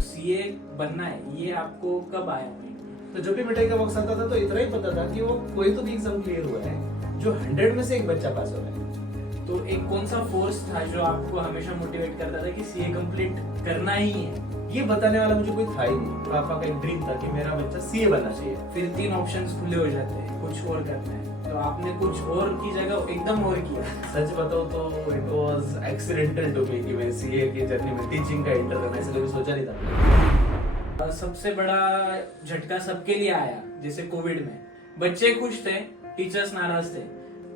CA बनना है, ये आपको कब आया माइंड में? तो जब भी मिठाई का वक्त आता था तो इतना ही पता था कि वो कोई तो भी एग्जाम क्लियर हुआ है जो 100 में से एक बच्चा पास हो रहा है। तो एक कौन सा फोर्स था जो आपको हमेशा मोटिवेट करता था कि सीए कंप्लीट करना ही है? ये बताने वाला मुझे कोई था ही नहीं। पापा का एक ड्रीम था कि मेरा बच्चा सीए बनना चाहिए। फिर 3 ऑप्शंस खुले हो जाते हैं, कुछ और करना है, तो आपने कुछ और की जगह एकदम और किया। सच बताऊं तो it was accidental to me कि मैं सीए की जर्नी में टीचिंग का एंटर करना ऐसे कभी सोचा नहीं था। सबसे बड़ा झटका सबके लिए आया, जैसे कोविड में बच्चे खुश थे, टीचर्स नाराज थे।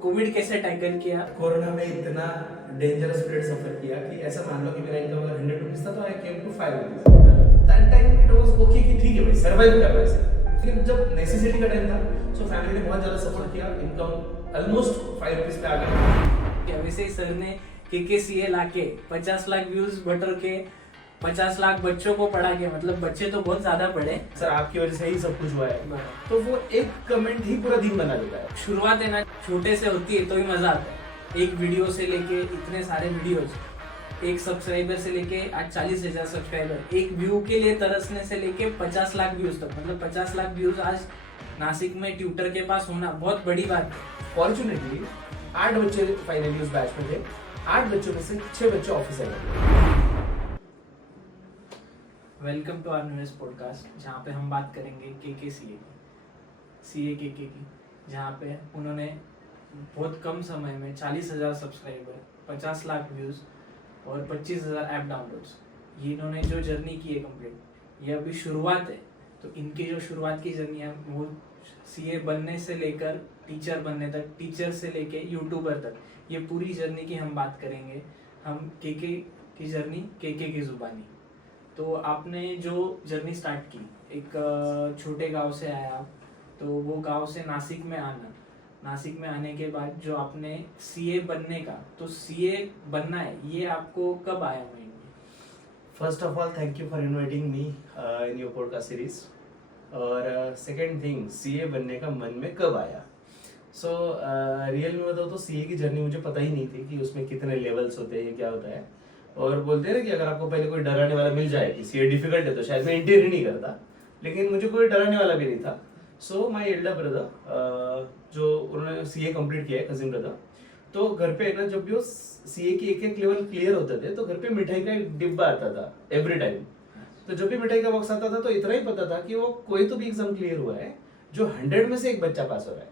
कोविड कैसे टैकल किया? कोरोना में इतना डेंजरस पीरियड सफर किया कि ऐसा मान लो कि मेरा इनकम अगर 100 रुपीस था तो I came to 5 rupees. That time it was okay कि ठीक है भाई सर्वाइव कर रहा है सर। लेकिन जब नेसेसिटी का टाइम था सो फैमिली ने बहुत ज्यादा सपोर्ट किया। इनकम ऑलमोस्ट 5 रुपीस पे आ गया। वैसे ही सर ने केकेसीए लाके 50 लाख व्यूज बटर के 50 लाख बच्चों को पढ़ा के, मतलब बच्चे तो बहुत ज्यादा पढ़े। सर आपकी वजह से ही सब कुछ हुआ है। तो वो एक कमेंट ही पूरा दिन बना देता है। शुरुआत है ना, छोटे से होती है तो ही मजा आता है। एक वीडियो से लेके इतने सारे वीडियोज, एक सब्सक्राइबर से लेके आज 40,000 सब्सक्राइबर, एक व्यू के लिए तरसने से लेके 50 लाख व्यूज तक, मतलब 50 लाख व्यूज आज नासिक में ट्यूटर के पास होना बहुत बड़ी बात है। फॉर्चुनेटली 8 बच्चे फाइनली उस बैच में थे। 8 बच्चों में से 6 बच्चे ऑफिसर हैं। Welcome to our newest podcast, जहाँ पे हम बात करेंगे केकेसीए की, सीए केके की, जहाँ पे उन्होंने बहुत कम समय में 40,000 सब्सक्राइबर, 50 लाख व्यूज और 25,000 ऐप डाउनलोड्स, ये इन्होंने जो जर्नी की है कंप्लीट, ये अभी शुरुआत है। तो इनकी जो शुरुआत की जर्नी है वो सीए बनने से लेकर टीचर बनने तक, टीचर से लेके यूट्यूबर तक, ये पूरी जर्नी की हम बात करेंगे। हम केके की जर्नी, केके की जुबानी। तो आपने जो जर्नी स्टार्ट की, एक छोटे गांव से आया, तो वो गांव से नासिक में आना, नासिक में आने के बाद जो आपने सीए बनने का, तो सीए बनना है, ये आपको कब आया माइंड में? First of all thank you for inviting me in your podcast series. और सेकंड थिंग, सीए बनने का मन में कब आया? सो रियल में बताओ तो सीए की जर्नी मुझे पता ही नहीं थी कि उसमें कितने लेवल्स होते हैं, क्या होता है। और बोलते हैं ना कि अगर आपको पहले कोई डराने वाला मिल जाए कि सीए डिफिकल्ट है तो शायद मैं इंटर ही नहीं करता, लेकिन मुझे कोई डराने वाला भी नहीं था। सो माय एल्डर ब्रदर, जो उन्होंने सीए कंप्लीट किया है, कजिन ब्रदर, तो घर पे ना जब भी वो सीए की एक लेवल क्लियर होते थे तो घर पे मिठाई का एक डिब्बा आता था एवरी टाइम। तो जब भी मिठाई का वक्त आता था तो इतना ही पता था कि वो कोई तो भी एग्जाम क्लियर हुआ है जो 100 में से एक बच्चा पास हो रहा है।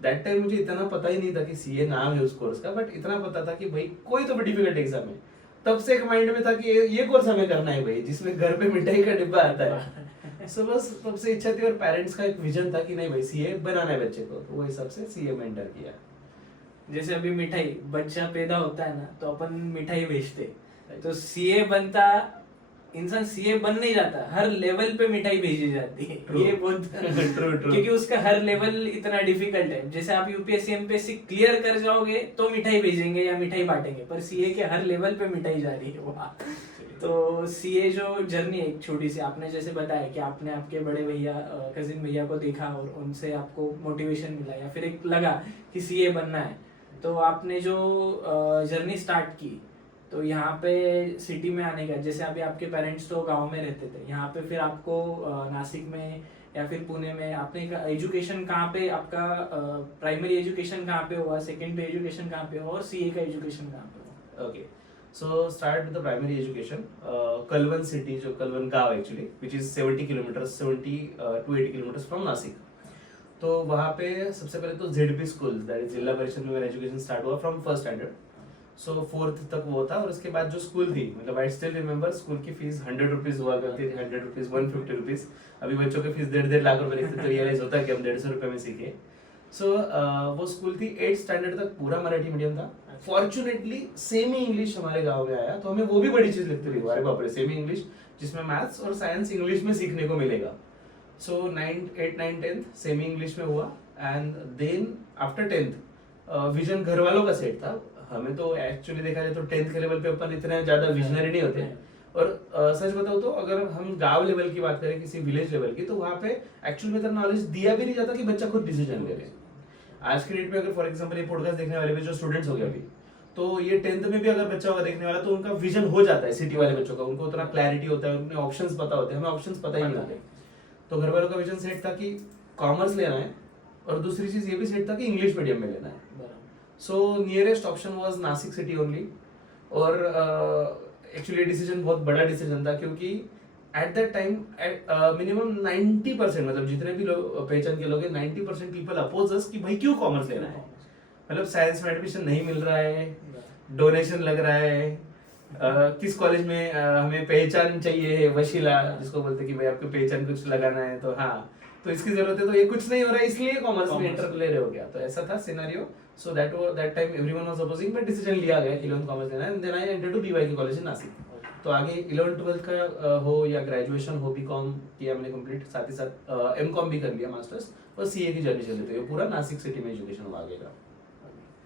दैट टाइम मुझे इतना पता ही नहीं था कि सीए नाम है उस कोर्स का, बट इतना पता था कि भाई कोई तो भी डिफिकल्ट एग्जाम है। तब से एक माइंड में था कि ये कोर्स हमें करना है भाई, जिसमें घर पे मिठाई का डिब्बा आता है। सो बस तब से इच्छा थी और पेरेंट्स का एक विजन था कि नहीं भाई सीए बनाना है बच्चे को, तो वो हिसाब से सीए में एंटर किया। जैसे अभी मिठाई, बच्चा पैदा होता है ना तो अपन मिठाई भेजते, तो सीए बनता इंसान सीए बन नहीं जाता, हर लेवल पे मिठाई भेजी जाती है। ये बहुत ट्रू क्योंकि उसका हर लेवल इतना डिफिकल्ट है। जैसे आप यूपीएससी एमपीएससी क्लियर कर जाओगे तो मिठाई भेजेंगे या मिठाई बांटेंगे, पर सीए के हर लेवल पे मिठाई जा रही है वहाँ। तो सीए जो जर्नी है एक छोटी सी, आपने जैसे बताया कि आपने आपके बड़े भैया, कजिन भैया को देखा और उनसे आपको मोटिवेशन मिला या फिर एक लगा कि सीए बनना है, तो आपने जो जर्नी स्टार्ट की, तो यहाँ पे सिटी में आने का, जैसे अभी आपके पेरेंट्स तो गांव में रहते थे, यहाँ पे फिर आपको नासिक में या फिर पुणे में आपने एजुकेशन कहाँ पे, आपका प्राइमरी एजुकेशन कहाँ पे हुआ, सेकेंडरी एजुकेशन कहाँ पे हुआ और सीए का एजुकेशन कहाँ पे हुआ? Okay, so start with the primary education, Kalwan city, जो कलवन गांव actually which is 70 kilometres, 70 to 80 kilometres from Nashik. तो वहाँ पे सबसे पहले तो जेडपी स्कूल, दैट इज जिला परिषद में मेरा एजुकेशन स्टार्ट हुआ from first standard. So 4th तक वो था, और उसके बाद जो स्कूल थी, मतलब आई स्टिल रिमेंबर, स्कूल की फीस 100 रुपीज हुआ करती थी, 100 रुपीज, 150 रुपीज। अभी बच्चों की फीस 1.5 लाख रुपए लिखते तो रियलाइज होता कि हम 150 रुपए में सीखे। सो वो स्कूल थी 8th स्टैंडर्ड तक पूरा मराठी मीडियम था। फॉर्चुनेटली सेमी इंग्लिश हमारे गांव में आया, तो हमें वो भी बड़ी चीज लगती थी, अरे बाप रे सेमी इंग्लिश, जिसमें मैथ्स और साइंस इंग्लिश में सीखने को मिलेगा। सो 8, 9, 10th सेमी इंग्लिश में हुआ, and then after 10th vision घर वालों का सेट था। हमें तो एक्चुअली देखा जाए तो 10th के लेवल पे अपन इतने ज्यादा विजनरी नहीं होते। और सच बताओ तो अगर हम गांव लेवल की बात करें, किसी विलेज लेवल की, तो वहाँ पे एक्चुअली में इतना नॉलेज दिया भी नहीं जाता कि बच्चा खुद डिसीजन ले ले। आज के डेट में अगर फॉर एग्जांपल ये पॉडकास्ट देखने वाले भी जो स्टूडेंट्स हो गए अभी, तो ये 10th में भी अगर बच्चा होगा देखने वाला तो उनका विजन हो जाता है सिटी वाले बच्चों का, उनको उतना क्लैरिटी होता है, उन्हें ऑप्शंस पता होते हैं, हमें ऑप्शंस पता ही नहीं होते। तो घर वालों का विजन सेट था कि कॉमर्स लेना है, और दूसरी चीज ये भी सेट था कि इंग्लिश मीडियम में लेना है। So nearest option was Nashik city only. और एक्चुअली डिसीजन बहुत बड़ा डिसीजन था, क्योंकि एट दैट टाइम मिनिमम 90% मतलब जितने भी लोग पहचान के लोग 90% पीपल अपोज अस कि भाई क्यों कॉमर्स लेना है, मतलब साइंस में एडमिशन नहीं मिल रहा है, डोनेशन लग रहा है, किस कॉलेज में हमें पहचान चाहिए, वशीला जिसको बोलते हैं कि भाई आपको पहचान कुछ लगाना है, तो हाँ तो इसकी जरूरत है, तो ये कुछ नहीं हो रहा है इसलिए कॉमर्स में एंटर ले रहे हो गया। तो ऐसा था scenario. So that time everyone was opposing, but decision लिया गया कि 11th कॉमर्स लेना है, and then I entered to BYK college in Nashik. तो आगे 11th 12th का हो या ग्रेजुएशन हो, बीकॉम किया मैंने कंप्लीट, साथ ही साथ एमकॉम भी कर लिया मास्टर्स, और सीए की जर्नी चली, तो ये पूरा नासिक सिटी में एजुकेशन हुआ आगे का।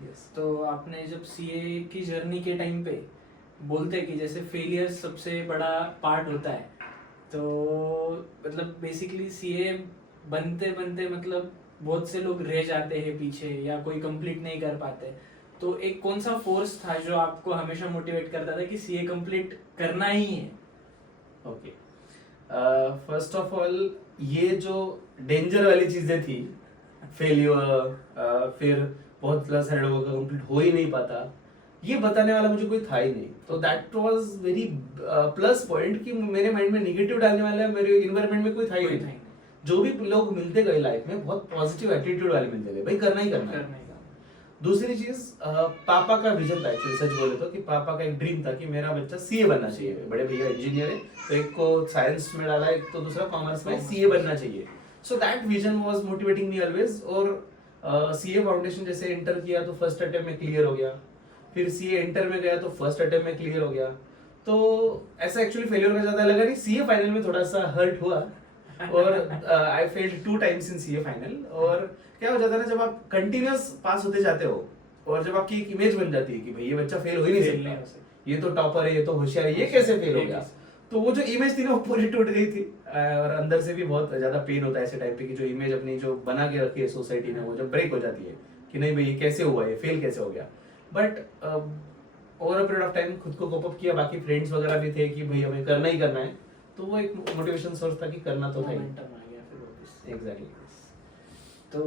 यस, तो आपने जब सीए की जर्नी के टाइम पे बोलते हैं कि जैसे फेलियर सबसे बड़ा पार्ट होता है, तो मतलब बेसिकली सीए बनते बनते मतलब बहुत से लोग रह जाते हैं पीछे या कोई कंप्लीट नहीं कर पाते, तो एक कौन सा फोर्स था जो आपको हमेशा मोटिवेट करता था कि सीए कंप्लीट करना ही है? ओके, फर्स्ट ऑफ ऑल ये जो डेंजर वाली चीजें थी, फेलियर, फिर बहुत सारे लोगों का कंप्लीट हो ही नहीं पाता, ये बताने वाला मुझे कोई था ही नहीं। तो that was very plus point कि मेरे माइंड में नेगेटिव डालने वाला मेरे इन्वायरमेंट में कोई था ही नहीं। जो भी लोग मिलते गए लाइफ में बहुत पॉजिटिव एटीट्यूड वाले मिलते गए, भाई करना ही करना है। दूसरी चीज पापा का विजन था, एक्चुअली सच बोले तो, कि पापा का एक ड्रीम था कि मेरा बच्चा सीए बनना चाहिए, बड़े भैया इंजीनियर है, तो एक को साइंस में डाला, एक तो दूसरा कॉमर्स में, सीए बनना चाहिए। So that vision was motivating me always. और सीए फाउंडेशन जैसे एंटर किया तो फर्स्ट अटेम्प्ट में क्लियर हो गया, फिर सीए इंटर में गया तो फर्स्ट अटेम्प्ट में क्लियर हो गया। तो ऐसा एक्चुअली फेलियर का ज्यादा लगा नहीं, सीए फाइनल में थोड़ा सा हर्ट हुआ, और I failed 2 times in CA final. और क्या हो जाता है ना, जब आप कंटिन्यूअस पास होते जाते हो और जब आपकी एक इमेज बन जाती है कि भाई ये बच्चा फेल हो ही नहीं सकता, ये तो टॉपर है, ये तो होशियार है, ये कैसे फेल हो गया, तो वो जो इमेज थी ना वो पूरी टूट गई थी। और अंदर से भी बहुत ज्यादा पेन होता है ऐसे टाइम पे कि जो इमेज अपनी जो बना के रखी है सोसाइटी ने, वो जब ब्रेक हो जाती है कि नहीं भाई ये कैसे हुआ, ये फेल कैसे हो गया। But over a period of time खुद को कोप अप किया, बाकी फ्रेंड्स वगैरह भी थे कि भाई हमें करना ही करना है, तो वो एक मोटिवेशन सोर्स था कि करना तो था ही। एग्जैक्टली। तो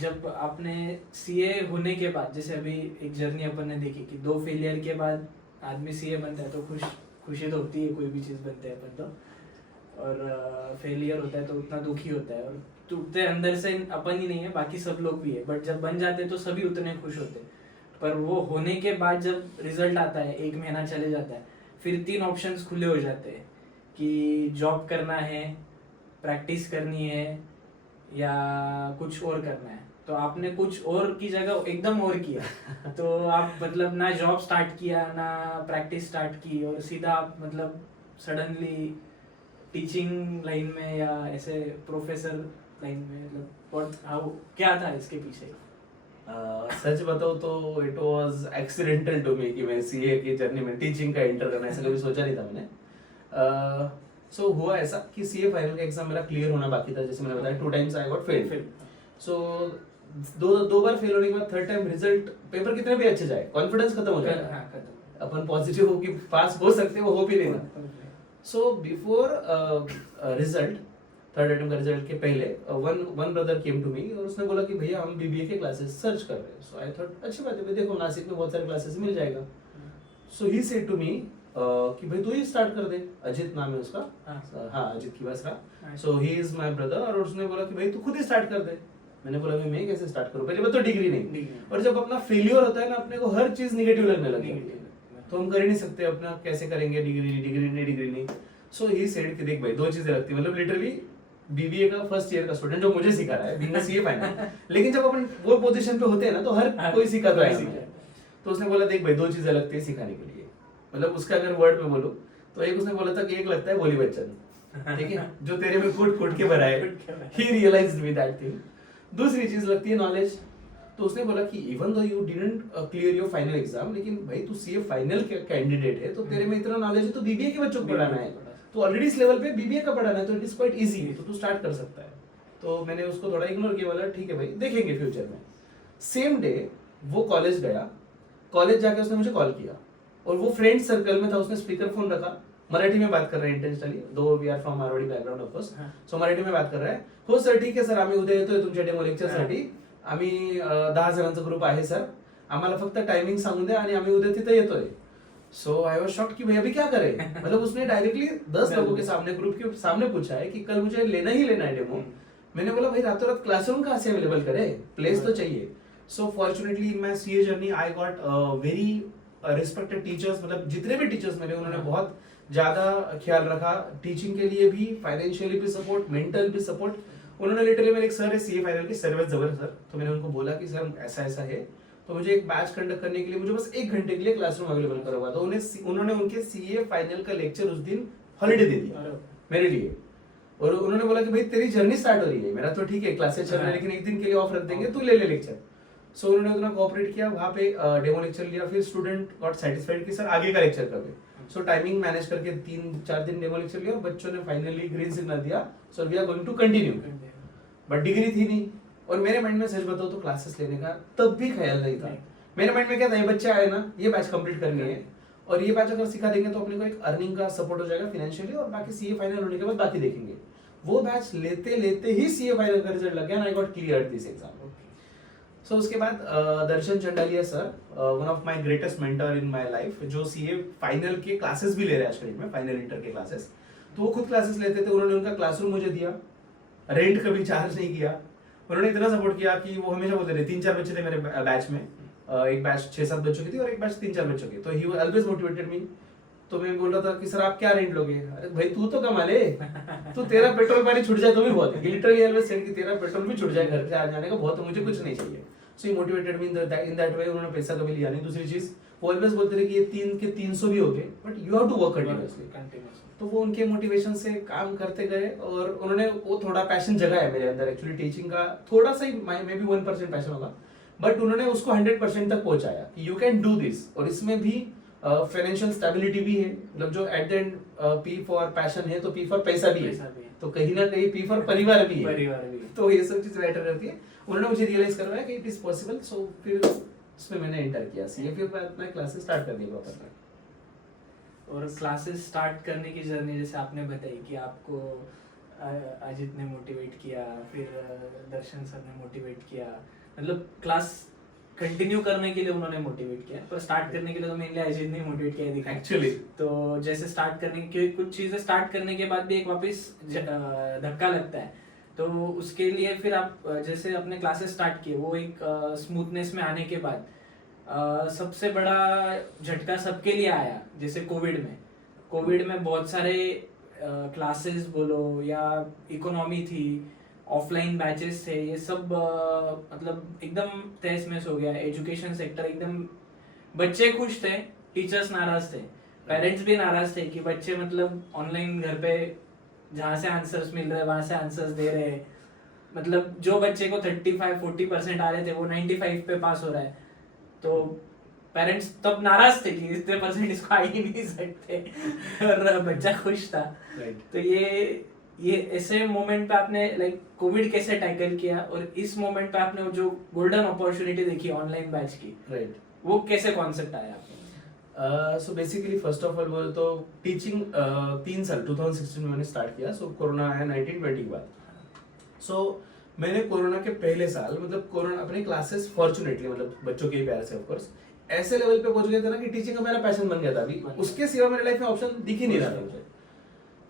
जब आपने सीए होने के बाद, जैसे अभी एक जर्नी अपन ने देखी कि 2 फेलियर के बाद आदमी सीए बनता है, तो खुशी तो होती है, कोई भी चीज़ बनते हैं अपन तो, और फेलियर होता है तो उतना दुखी होता है, और टूटते अंदर से अपन ही नहीं है, बाकी सब लोग भी है, बट जब बन जाते तो सभी उतने खुश होते हैं। पर वो होने के बाद जब रिजल्ट आता है, 1 महीना चले जाता है, फिर 3 ऑप्शंस खुले हो जाते हैं कि जॉब करना है, प्रैक्टिस करनी है, या कुछ और करना है। तो आपने कुछ और की जगह एकदम और किया तो आप मतलब ना जॉब स्टार्ट किया ना प्रैक्टिस स्टार्ट की, और सीधा आप मतलब सडनली टीचिंग लाइन में या ऐसे प्रोफेसर लाइन में, मतलब क्या था इसके पीछे? सच बताओ तो it was accidental to me कि मैं सीए की जर्नी में टीचिंग का एंटर करना, ऐसा कभी सोचा नहीं था मैंने। सो हुआ ऐसा कि सीए फाइनल का एग्जाम मेरा क्लियर होना बाकी था, जैसे मैंने बताया 2 times आई गॉट फेल। सो दो बार फेल होने के बाद थर्ड टाइम रिजल्ट, पेपर कितने भी अच्छे जाए कॉन्फिडेंस खत्म हो जाएगा, अपन पॉजिटिव हो कि पास हो सकते हैं, वो हो भी लेना। So before result, third attempt का रिजल्ट के पहले one brother came to me और उसने बोला कि भैया हम बीबीए के क्लासेस सर्च कर रहे हैं। सो आई थॉट अच्छी बात है, देखो नासिक में बहुत सारे क्लासेस मिल जाएगा। सो ही सेड टू मी कि भाई तू ही स्टार्ट कर दे, अजित नाम है उसका, हाँ अजित खीवासरा। सो ही इज माय ब्रदर, और उसने बोला कि भाई तू खुद ही स्टार्ट कर दे। मैंने बोला भाई मैं कैसे स्टार्ट करूं, पहले बात तो डिग्री नहीं, और जब अपना फेलियर होता है ना अपने को हर चीज निगेटिव लगने लगती है, तो हम कर ही नहीं सकते, अपना कैसे करेंगे, डिग्री नहीं। सो ही सेड कि देख भाई 2 चीजें लगती है, मतलब लिटरली बीबीए का फर्स्ट ईयर का स्टूडेंट जो मुझे सिखा रहा है बीइंग सीए फाइनल, लेकिन जब अपन वो पोजीशन पे होते हैं ना तो हर कोई सिखाता है। तो उसने बोला देख भाई 2 चीजें लगती है सिखाने के लिए, मतलब उसका अगर वर्ड में बोलूं तो एक उसने बोला था कि एक लगता है बोली बच्चन, ठीक है, जो तेरे में फूट के भरा है, ही रियलाइज्ड मी दैट थिंग। दूसरी चीज लगती है नॉलेज। तो उसने बोला कि even though you didn't clear your final exam, लेकिन भाई तू सीए फाइनल के कैंडिडेट है, तो तेरे में इतना नॉलेज है, तो बीबीए के बच्चों को पढ़ाना है, तो ऑलरेडी इस लेवल पे बीबीए का पढ़ाना है, तो इट इज क्वाइट इजी, तो तू स्टार्ट कर सकता है। तो मैंने उसको थोड़ा इग्नोर किया, बोला ठीक है भाई देखेंगे फ्यूचर में। सेम डे वो कॉलेज गया, कॉलेज जाके उसने मुझे कॉल किया और वो फ्रेंड सर्कल में था, उसने स्पीकर फोन रखा, मराठी में बात कर रहे हैं intentionally, though we are from Marwari background of course, so Marathi में बात कर रहा है. हो सर ठीक आहे सर, आम्ही उद्या येतोय तुमच्या डेमो लेक्चरसाठी, आम्ही 10 जणांचा ग्रुप आहे सर, आम्हाला फक्त टायमिंग सांगून द्या आणि आम्ही उद्या तिथे येतोय. सो आई वाज शॉक्ड कि भाई अभी क्या करें. मतलब उसने डायरेक्टली 10 लोगों के सामने, ग्रुप के सामने पूछा है कि कल मुझे लेना ही लेना है डेमो. मैंने बोला भाई रातों रात क्लासरूम कहाँ से अवेलेबल करे, प्लेस तो चाहिए. So fortunately in my CA journey I got very respected teachers. मतलब जितने भी टीचर्स मिले उन्होंने बहुत ज्यादा ख्याल रखा, टीचिंग के लिए भी, फाइनेंशियली भी सपोर्ट, मेंटल भी सपोर्ट. उन्होंने लिटरली, मेरे एक सर है सीए फाइनल के, सर्वेश जबर सर, तो मैंने उनको बोला कि सर ऐसा ऐसा है, तो मुझे एक बैच कंडक्ट करने के लिए मुझे बस 1 घंटे के लिए क्लासरूम अवेलेबल करवा दो. उन्होंने उनके सीए फाइनल का लेक्चर उस दिन हॉलीडे दे दिया मेरे लिए. और उन्होंने बोला कि भाई तेरी जर्नी स्टार्ट हो रही है, मेरा तो ठीक है क्लासेस चल रहे हैं लेकिन एक दिन के लिए ऑफ रख देंगे, तू ले ले लेक्चर. सो उन्होंने उतना कोऑपरेट किया, वहाँ पे डेमो लेक्चर लिया. फिर स्टूडेंट गॉट सेटिस्फाइड कि सर आगे का लेक्चर कर दे. सो टाइमिंग मैनेज करके 3-4 दिन डेमो लेक्चर लिया, बच्चों ने फाइनली ग्रीन सिग्नल दिया, so we are going to continue. But degree थी नहीं, और मेरे माइंड में सच बताओ तो क्लासेस लेने का तब भी ख्याल नहीं था. मेरे माइंड में क्या था, ये बच्चे आए ना, ये बैच कंप्लीट करनी है, और ये बैच अगर सिखा देंगे तो अपने को एक अर्निंग का सपोर्ट हो जाएगा फाइनेंशियली, और बाकी सीए फाइनल होने के बाद बाकी देखेंगे. वो बैच लेते लेते ही सीए फाइनल का रिजल्ट लग गया, I got cleared this exam. So उसके बाद Darshan Chandaliya sir, one of my greatest mentor in my life, जो सीए फाइनल के क्लासेस भी ले रहे हैं आजकल में, फाइनल इंटर के क्लासेस. तो वो खुद क्लासेस लेते थे, उन्होंने उनका क्लासरूम मुझे दिया, रेंट कभी चार्ज नहीं किया. उन्होंने इतना सपोर्ट किया कि वो हमेशा बोलते थे, 3-4 बच्चे थे मेरे बैच में, एक बैच 6-7 बच्चों की थी और एक बैच 3-4 बच्चों की, तो ही ऑलवेज मोटिवेटेड मी. तो मैं बोल रहा था कि सर आप क्या रेंट लोगे. अरे भाई तू तो कमा ले, तू तेरा पेट्रोल पानी छूट जाए तो भी बहुत है. लिटरली ऑलवेज सेड कि तेरा पेट्रोल भी छूट जाए घर से आने जाने का, बहुत, तो मुझे कुछ नहीं चाहिए. So he motivated me in that way. उन्होंने पैसा कभी लिया नहीं. दूसरी चीज, वो ऑलवेज बोलते थे कि ये 3 के 300 भी हो गए, but you have to work continuously. तो वो उनके मोटिवेशन से काम करते गए, और उन्होंने वो थोड़ा पैशन जगाया मेरे अंदर. एक्चुअली टीचिंग का थोड़ा सा ही, मे बी 1% पैशन होगा, बट उन्होंने उसको 100% तक पहुंचाया कि यू कैन डू दिस. और इसमें भी फाइनेंशियल स्टेबिलिटी भी है, मतलब जो at the end P for passion है तो पी फॉर पैसा भी है, तो कहीं ना कहीं पी फॉर परिवार भी है. तो ये सब चीज मैटर करती है. उन्होंने मुझे रियलाइज करवाया कि इट इज पॉसिबल. सो फिर उसमें मैंने एंटर किया सीए. फिर मैं क्लासेस स्टार्ट कर दी प्रॉपर. और क्लासेस स्टार्ट करने की जर्नी जैसे आपने बताई कि आपको अजित ने मोटिवेट किया, फिर दर्शन सर ने मोटिवेट किया, मतलब क्लास कंटिन्यू करने के लिए उन्होंने मोटिवेट किया, पर स्टार्ट करने के लिए तो मेनली अजित ने मोटिवेट किया दिखा एक्चुअली. तो जैसे स्टार्ट करने के, कुछ चीजें स्टार्ट करने के बाद भी एक वापस धक्का लगता है, तो उसके लिए फिर आप जैसे अपने क्लासेस स्टार्ट किए, वो एक स्मूथनेस में आने के बाद सबसे बड़ा झटका सबके लिए आया. जैसे कोविड में बहुत सारे क्लासेस बोलो या इकोनॉमी थी, ऑफलाइन बैचेस थे, ये सब मतलब एकदम तहस महस हो गया. एजुकेशन सेक्टर एकदम, बच्चे खुश थे, टीचर्स नाराज थे, पेरेंट्स भी नाराज थे कि बच्चे मतलब ऑनलाइन घर पे जहाँ से आंसर्स मिल रहे हैं वहां से आंसर्स दे रहे हैं. मतलब जो बच्चे को 35-40% आ रहे थे वो 95 पे पास हो रहा है. तो पेरेंट्स तब नाराज थे कि इतने परसेंट इसको आ ही नहीं सकते, और बच्चा खुश था. तो ये ऐसे मोमेंट पे आपने लाइक कोविड कैसे टैकल किया, और इस मोमेंट पे आपने जो गोल्डन अपॉर्चुनिटी देखी ऑनलाइन बैच की, राइट, वो कैसे कॉन्सेप्ट आया आपको? So basically first of all बोल तो टीचिंग 3 साल 2016 में मैंने स्टार्ट किया. सो कोरोना आया 1920 के बाद. सो मैंने कोरोना के पहले साल, मतलब कोरोना अपने क्लासेस फॉर्चुनेटली, मतलब बच्चों के प्यार से ऑफ कोर्स, ऐसे लेवल पे पहुंच गया था ना कि टीचिंग का मेरा पैशन बन गया था. अभी उसके सिवा मेरे लाइफ में ऑप्शन दिख ही नहीं रहा था मुझे.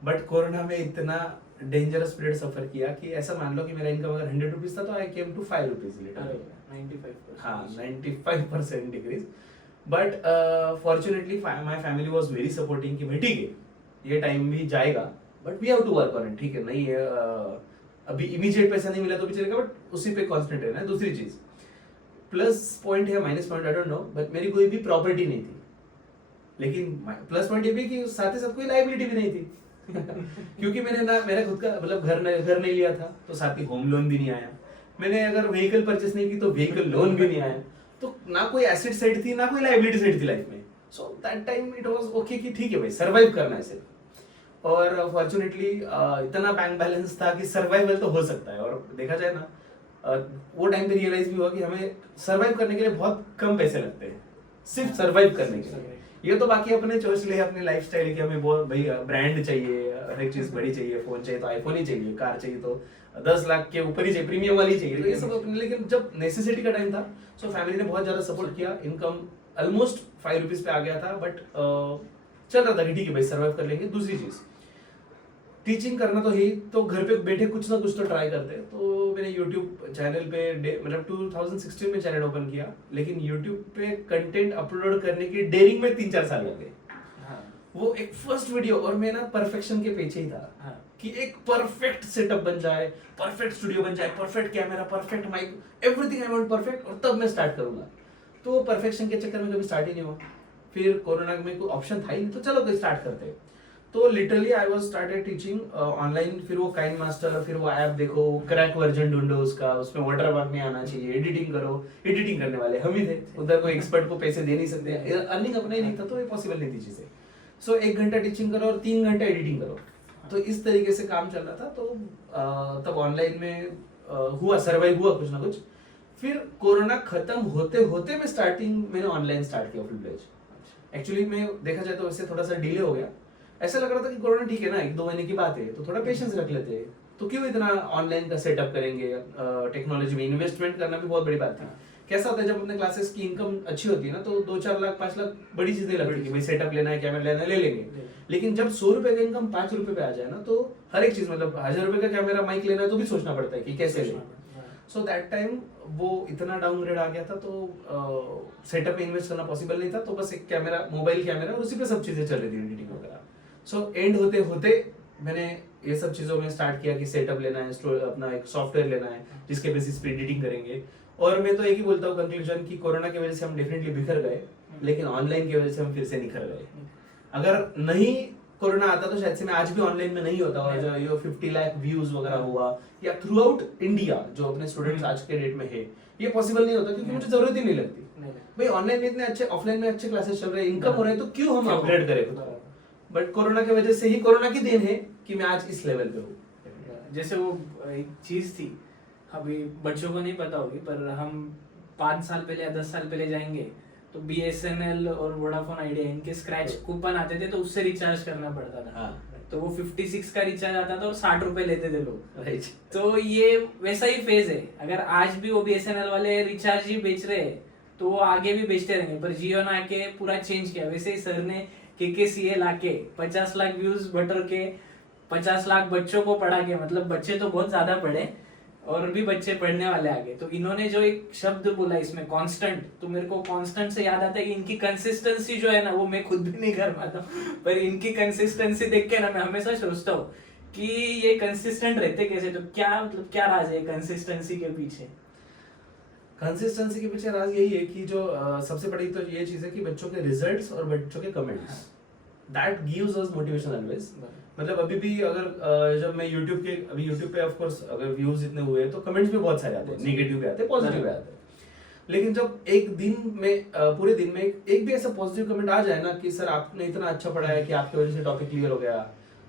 बट कोरोना में इतना डेंजरस पीरियड सफर किया कि ऐसा मान लो कि मेरा इनकम अगर 100 रुपीज था तो I came to 5 rupees literally. 95%. हाँ, 95% decrease. But fortunately my family was very supporting कि भाई ठीक है ये टाइम भी जाएगा, but we have to work on it. ठीक है, नहीं अभी इमीडिएट पैसा नहीं मिला तो भी चलेगा, बट उसी पे कॉन्सेंट्रेट रहना है. दूसरी चीज, प्लस पॉइंट है, minus point I don't know, but मेरी कोई भी प्रॉपर्टी नहीं थी. लेकिन प्लस पॉइंट ये भी कि साथ ही साथ कोई लाइबिलिटी भी नहीं थी. क्योंकि मैंने ना मेरा खुद का मतलब घर नहीं लिया था, तो साथ ही होम लोन भी नहीं आया. मैंने अगर व्हीकल परचेस नहीं की तो व्हीकल लोन भी नहीं आया. तो ना कोई एसेट साइड थी ना कोई लाइबिलिटी साइड थी लाइफ में. सो that time it was okay कि ठीक है भाई सर्वाइव करना है सिर्फ. और फॉर्चुनेटली इतना बैंक बैलेंस था कि सर्वाइवल तो हो सकता है. और देखा जाए ना वो टाइम पे रियलाइज भी हुआ कि हमें सर्वाइव करने के लिए बहुत कम पैसे लगते हैं. सिर्फ सरवाइव करने के लिए। ये तो बाकी अपने चॉइस ले, अपने लाइफस्टाइल की, हमें बहुत भाई ब्रांड चाहिए, हर एक चीज बड़ी चाहिए, फोन चाहिए तो आईफोन ही चाहिए, कार चाहिए तो 10 लाख के ऊपर ही चाहिए, प्रीमियम वाली चाहिए, तो ये सब अपने। लेकिन जब नेसेसिटी का टाइम था, सो फैमिली ने बहुत ज्यादा सपोर्ट किया। इनकम ऑलमोस्ट 5 रुपीज पे आ गया था, बट चल रहा था कि ठीक है भाई सर्वाइव कर लेंगे। दूसरी चीज, टीचिंग करना तो ही, तो घर पे बैठे कुछ ना कुछ तो ट्राई करते। तो मैंने यूट्यूब चैनल पे मतलब 2016 में चैनल ओपन किया, लेकिन यूट्यूब पे कंटेंट अपलोड करने की डेयरिंग में 3-4 साल लग गए। वो एक फर्स्ट वीडियो, और मैं ना परफेक्शन के पीछे ही था कि एक परफेक्ट सेटअप बन जाए, परफेक्ट स्टूडियो बन जाए, perfect camera, perfect mic, everything I want perfect, और तब मैं स्टार्ट करूंगा। तो परफेक्शन के चक्कर में कभी स्टार्ट ही नहीं हुआ। फिर कोरोना में कोई ऑप्शन था ही नहीं, तो चलो कोई स्टार्ट करते हैं। तो literally I was started teaching online. फिर वो काइंड मास्टर, फिर वो ऐप देखो, क्रैक वर्जन ढूंढो उसका, उसमें वाटरमार्क नहीं आना चाहिए, एडिटिंग करो। एडिटिंग करने वाले हम ही थे, उधर कोई एक्सपर्ट को पैसे दे नहीं सकते, अर्निंग अपने ही नहीं था, तो ये पॉसिबल नहीं थी चीजें। सो 1 घंटा टीचिंग करो और 3 घंटा एडिटिंग करो, तो इस तरीके से काम चल रहा था। तो तब ऑनलाइन में हुआ, सर्वाइव हुआ कुछ ना कुछ। फिर कोरोना खत्म होते होते मैं मैंने ऑनलाइन स्टार्ट किया फुल फ्लेज। एक्चुअली में देखा जाए तो वैसे थोड़ा सा डिले हो गया। ऐसा लग रहा था कि कोरोना ठीक है ना, 1-2 महीने की बात है, तो थोड़ा पेशेंस रख लेते हैं, तो क्यों इतना ऑनलाइन का सेटअप करेंगे। टेक्नोलॉजी में इन्वेस्टमेंट करना भी बहुत बड़ी बात थी। कैसा होता है जब अपने क्लासेस की इनकम अच्छी होती है ना, तो 2-4 लाख 5 लाख बड़ी चीजें लगती है कि भाई सेटअप लेना है, कैमरा लेना है, ले लेंगे। लेकिन जब 100 रुपए का इनकम 5 रुपए पे आ जाए ना, तो हर एक चीज, मतलब 1000 रुपए का कैमरा माइक लेना है तो भी सोचना पड़ता है कि कैसे लें। सो दैट टाइम वो इतना डाउनग्रेड आ गया था, तो सेटअप में इन्वेस्ट करना पॉसिबल नहीं था। तो बस एक कैमरा, मोबाइल कैमरा, उसी पे सब चीजें चल रही थी, एडिटिंग वगैरह। सो एंड होते होते मैंने ये सब चीजों में स्टार्ट किया कि सेटअप लेना है, अपना एक सॉफ्टवेयर लेना है जिसके बेसिस पे एडिटिंग करेंगे। और मैं तो एक ही बोलता हूँ कंक्लूजन कि कोरोना की वजह से हम डेफिनेटली बिखर गए, लेकिन ऑनलाइन की वजह से हम फिर से निखर गए। अगर नहीं कोरोना आता तो शायद से मैं आज भी ऑनलाइन में नहीं होता, और जो ये 50 लाख व्यूज वगैरह हुआ, या थ्रू आउट इंडिया जो अपने स्टूडेंट्स आज के डेट में है, ये पॉसिबल नहीं होता, क्योंकि मुझे जरूरत ही नहीं लगती। भाई ऑनलाइन में इतने अच्छे, ऑफलाइन में अच्छे क्लासेस चल रहे हैं, इनकम हो रहा है, तो क्यों हम अपग्रेड करें खुद को। बट कोरोना की वजह से ही, कोरोना की देन है कि मैं आज इस लेवल पे हूँ। जैसे वो एक चीज थी, अभी बच्चों को नहीं पता होगी, पर हम 5 साल पहले या 10 साल पहले जाएंगे तो BSNL और वोडाफोन आइडिया, इनके स्क्रैच कूपन आते थे, तो उससे रिचार्ज करना पड़ता था। तो वो 56 का रिचार्ज आता था और 60 रुपए लेते थे लोग। तो ये वैसा ही फेज है। अगर आज भी वो BSNL वाले रिचार्ज ही बेच रहे हैं, तो वो आगे भी बेचते रहेंगे। पर जियो ने आके पूरा चेंज किया। वैसे ही सर ने KKCA लाके 50 लाख व्यूज बटर के 50 लाख बच्चों को पढ़ा के, मतलब बच्चे तो बहुत ज्यादा पढ़े और भी बच्चे पढ़ने वाले आगे। तो इन्होंने जो एक शब्द बोला इसमें कांस्टेंट, तो मेरे को कांस्टेंट से याद आता है कि इनकी कंसिस्टेंसी जो है ना, वो मैं खुद भी नहीं कर पाता, पर इनकी कंसिस्टेंसी देख के ना मैं हमेशा सोचता हूँ कि ये कंसिस्टेंट रहते कैसे। तो क्या मतलब क्या राज है कंसिस्टेंसी के पीछे? कंसिस्टेंसी के पीछे राज यही है कि जो सबसे बड़ी तो ये चीज है कि बच्चों के रिजल्ट्स और बच्चों के comments, that gives us motivation always. मतलब अभी भी अगर जब मैं अभी YouTube पे ऑफ कोर्स अगर व्यूज इतने हुए तो कमेंट्स भी बहुत सारे आते हैं, नेगेटिव भी आते हैं, पॉजिटिव भी आते हैं। लेकिन जब एक दिन में पूरे दिन में एक भी ऐसा पॉजिटिव कमेंट आ जाए ना कि सर आपने इतना अच्छा पढ़ाया कि आपकी वजह से टॉपिक क्लियर हो गया,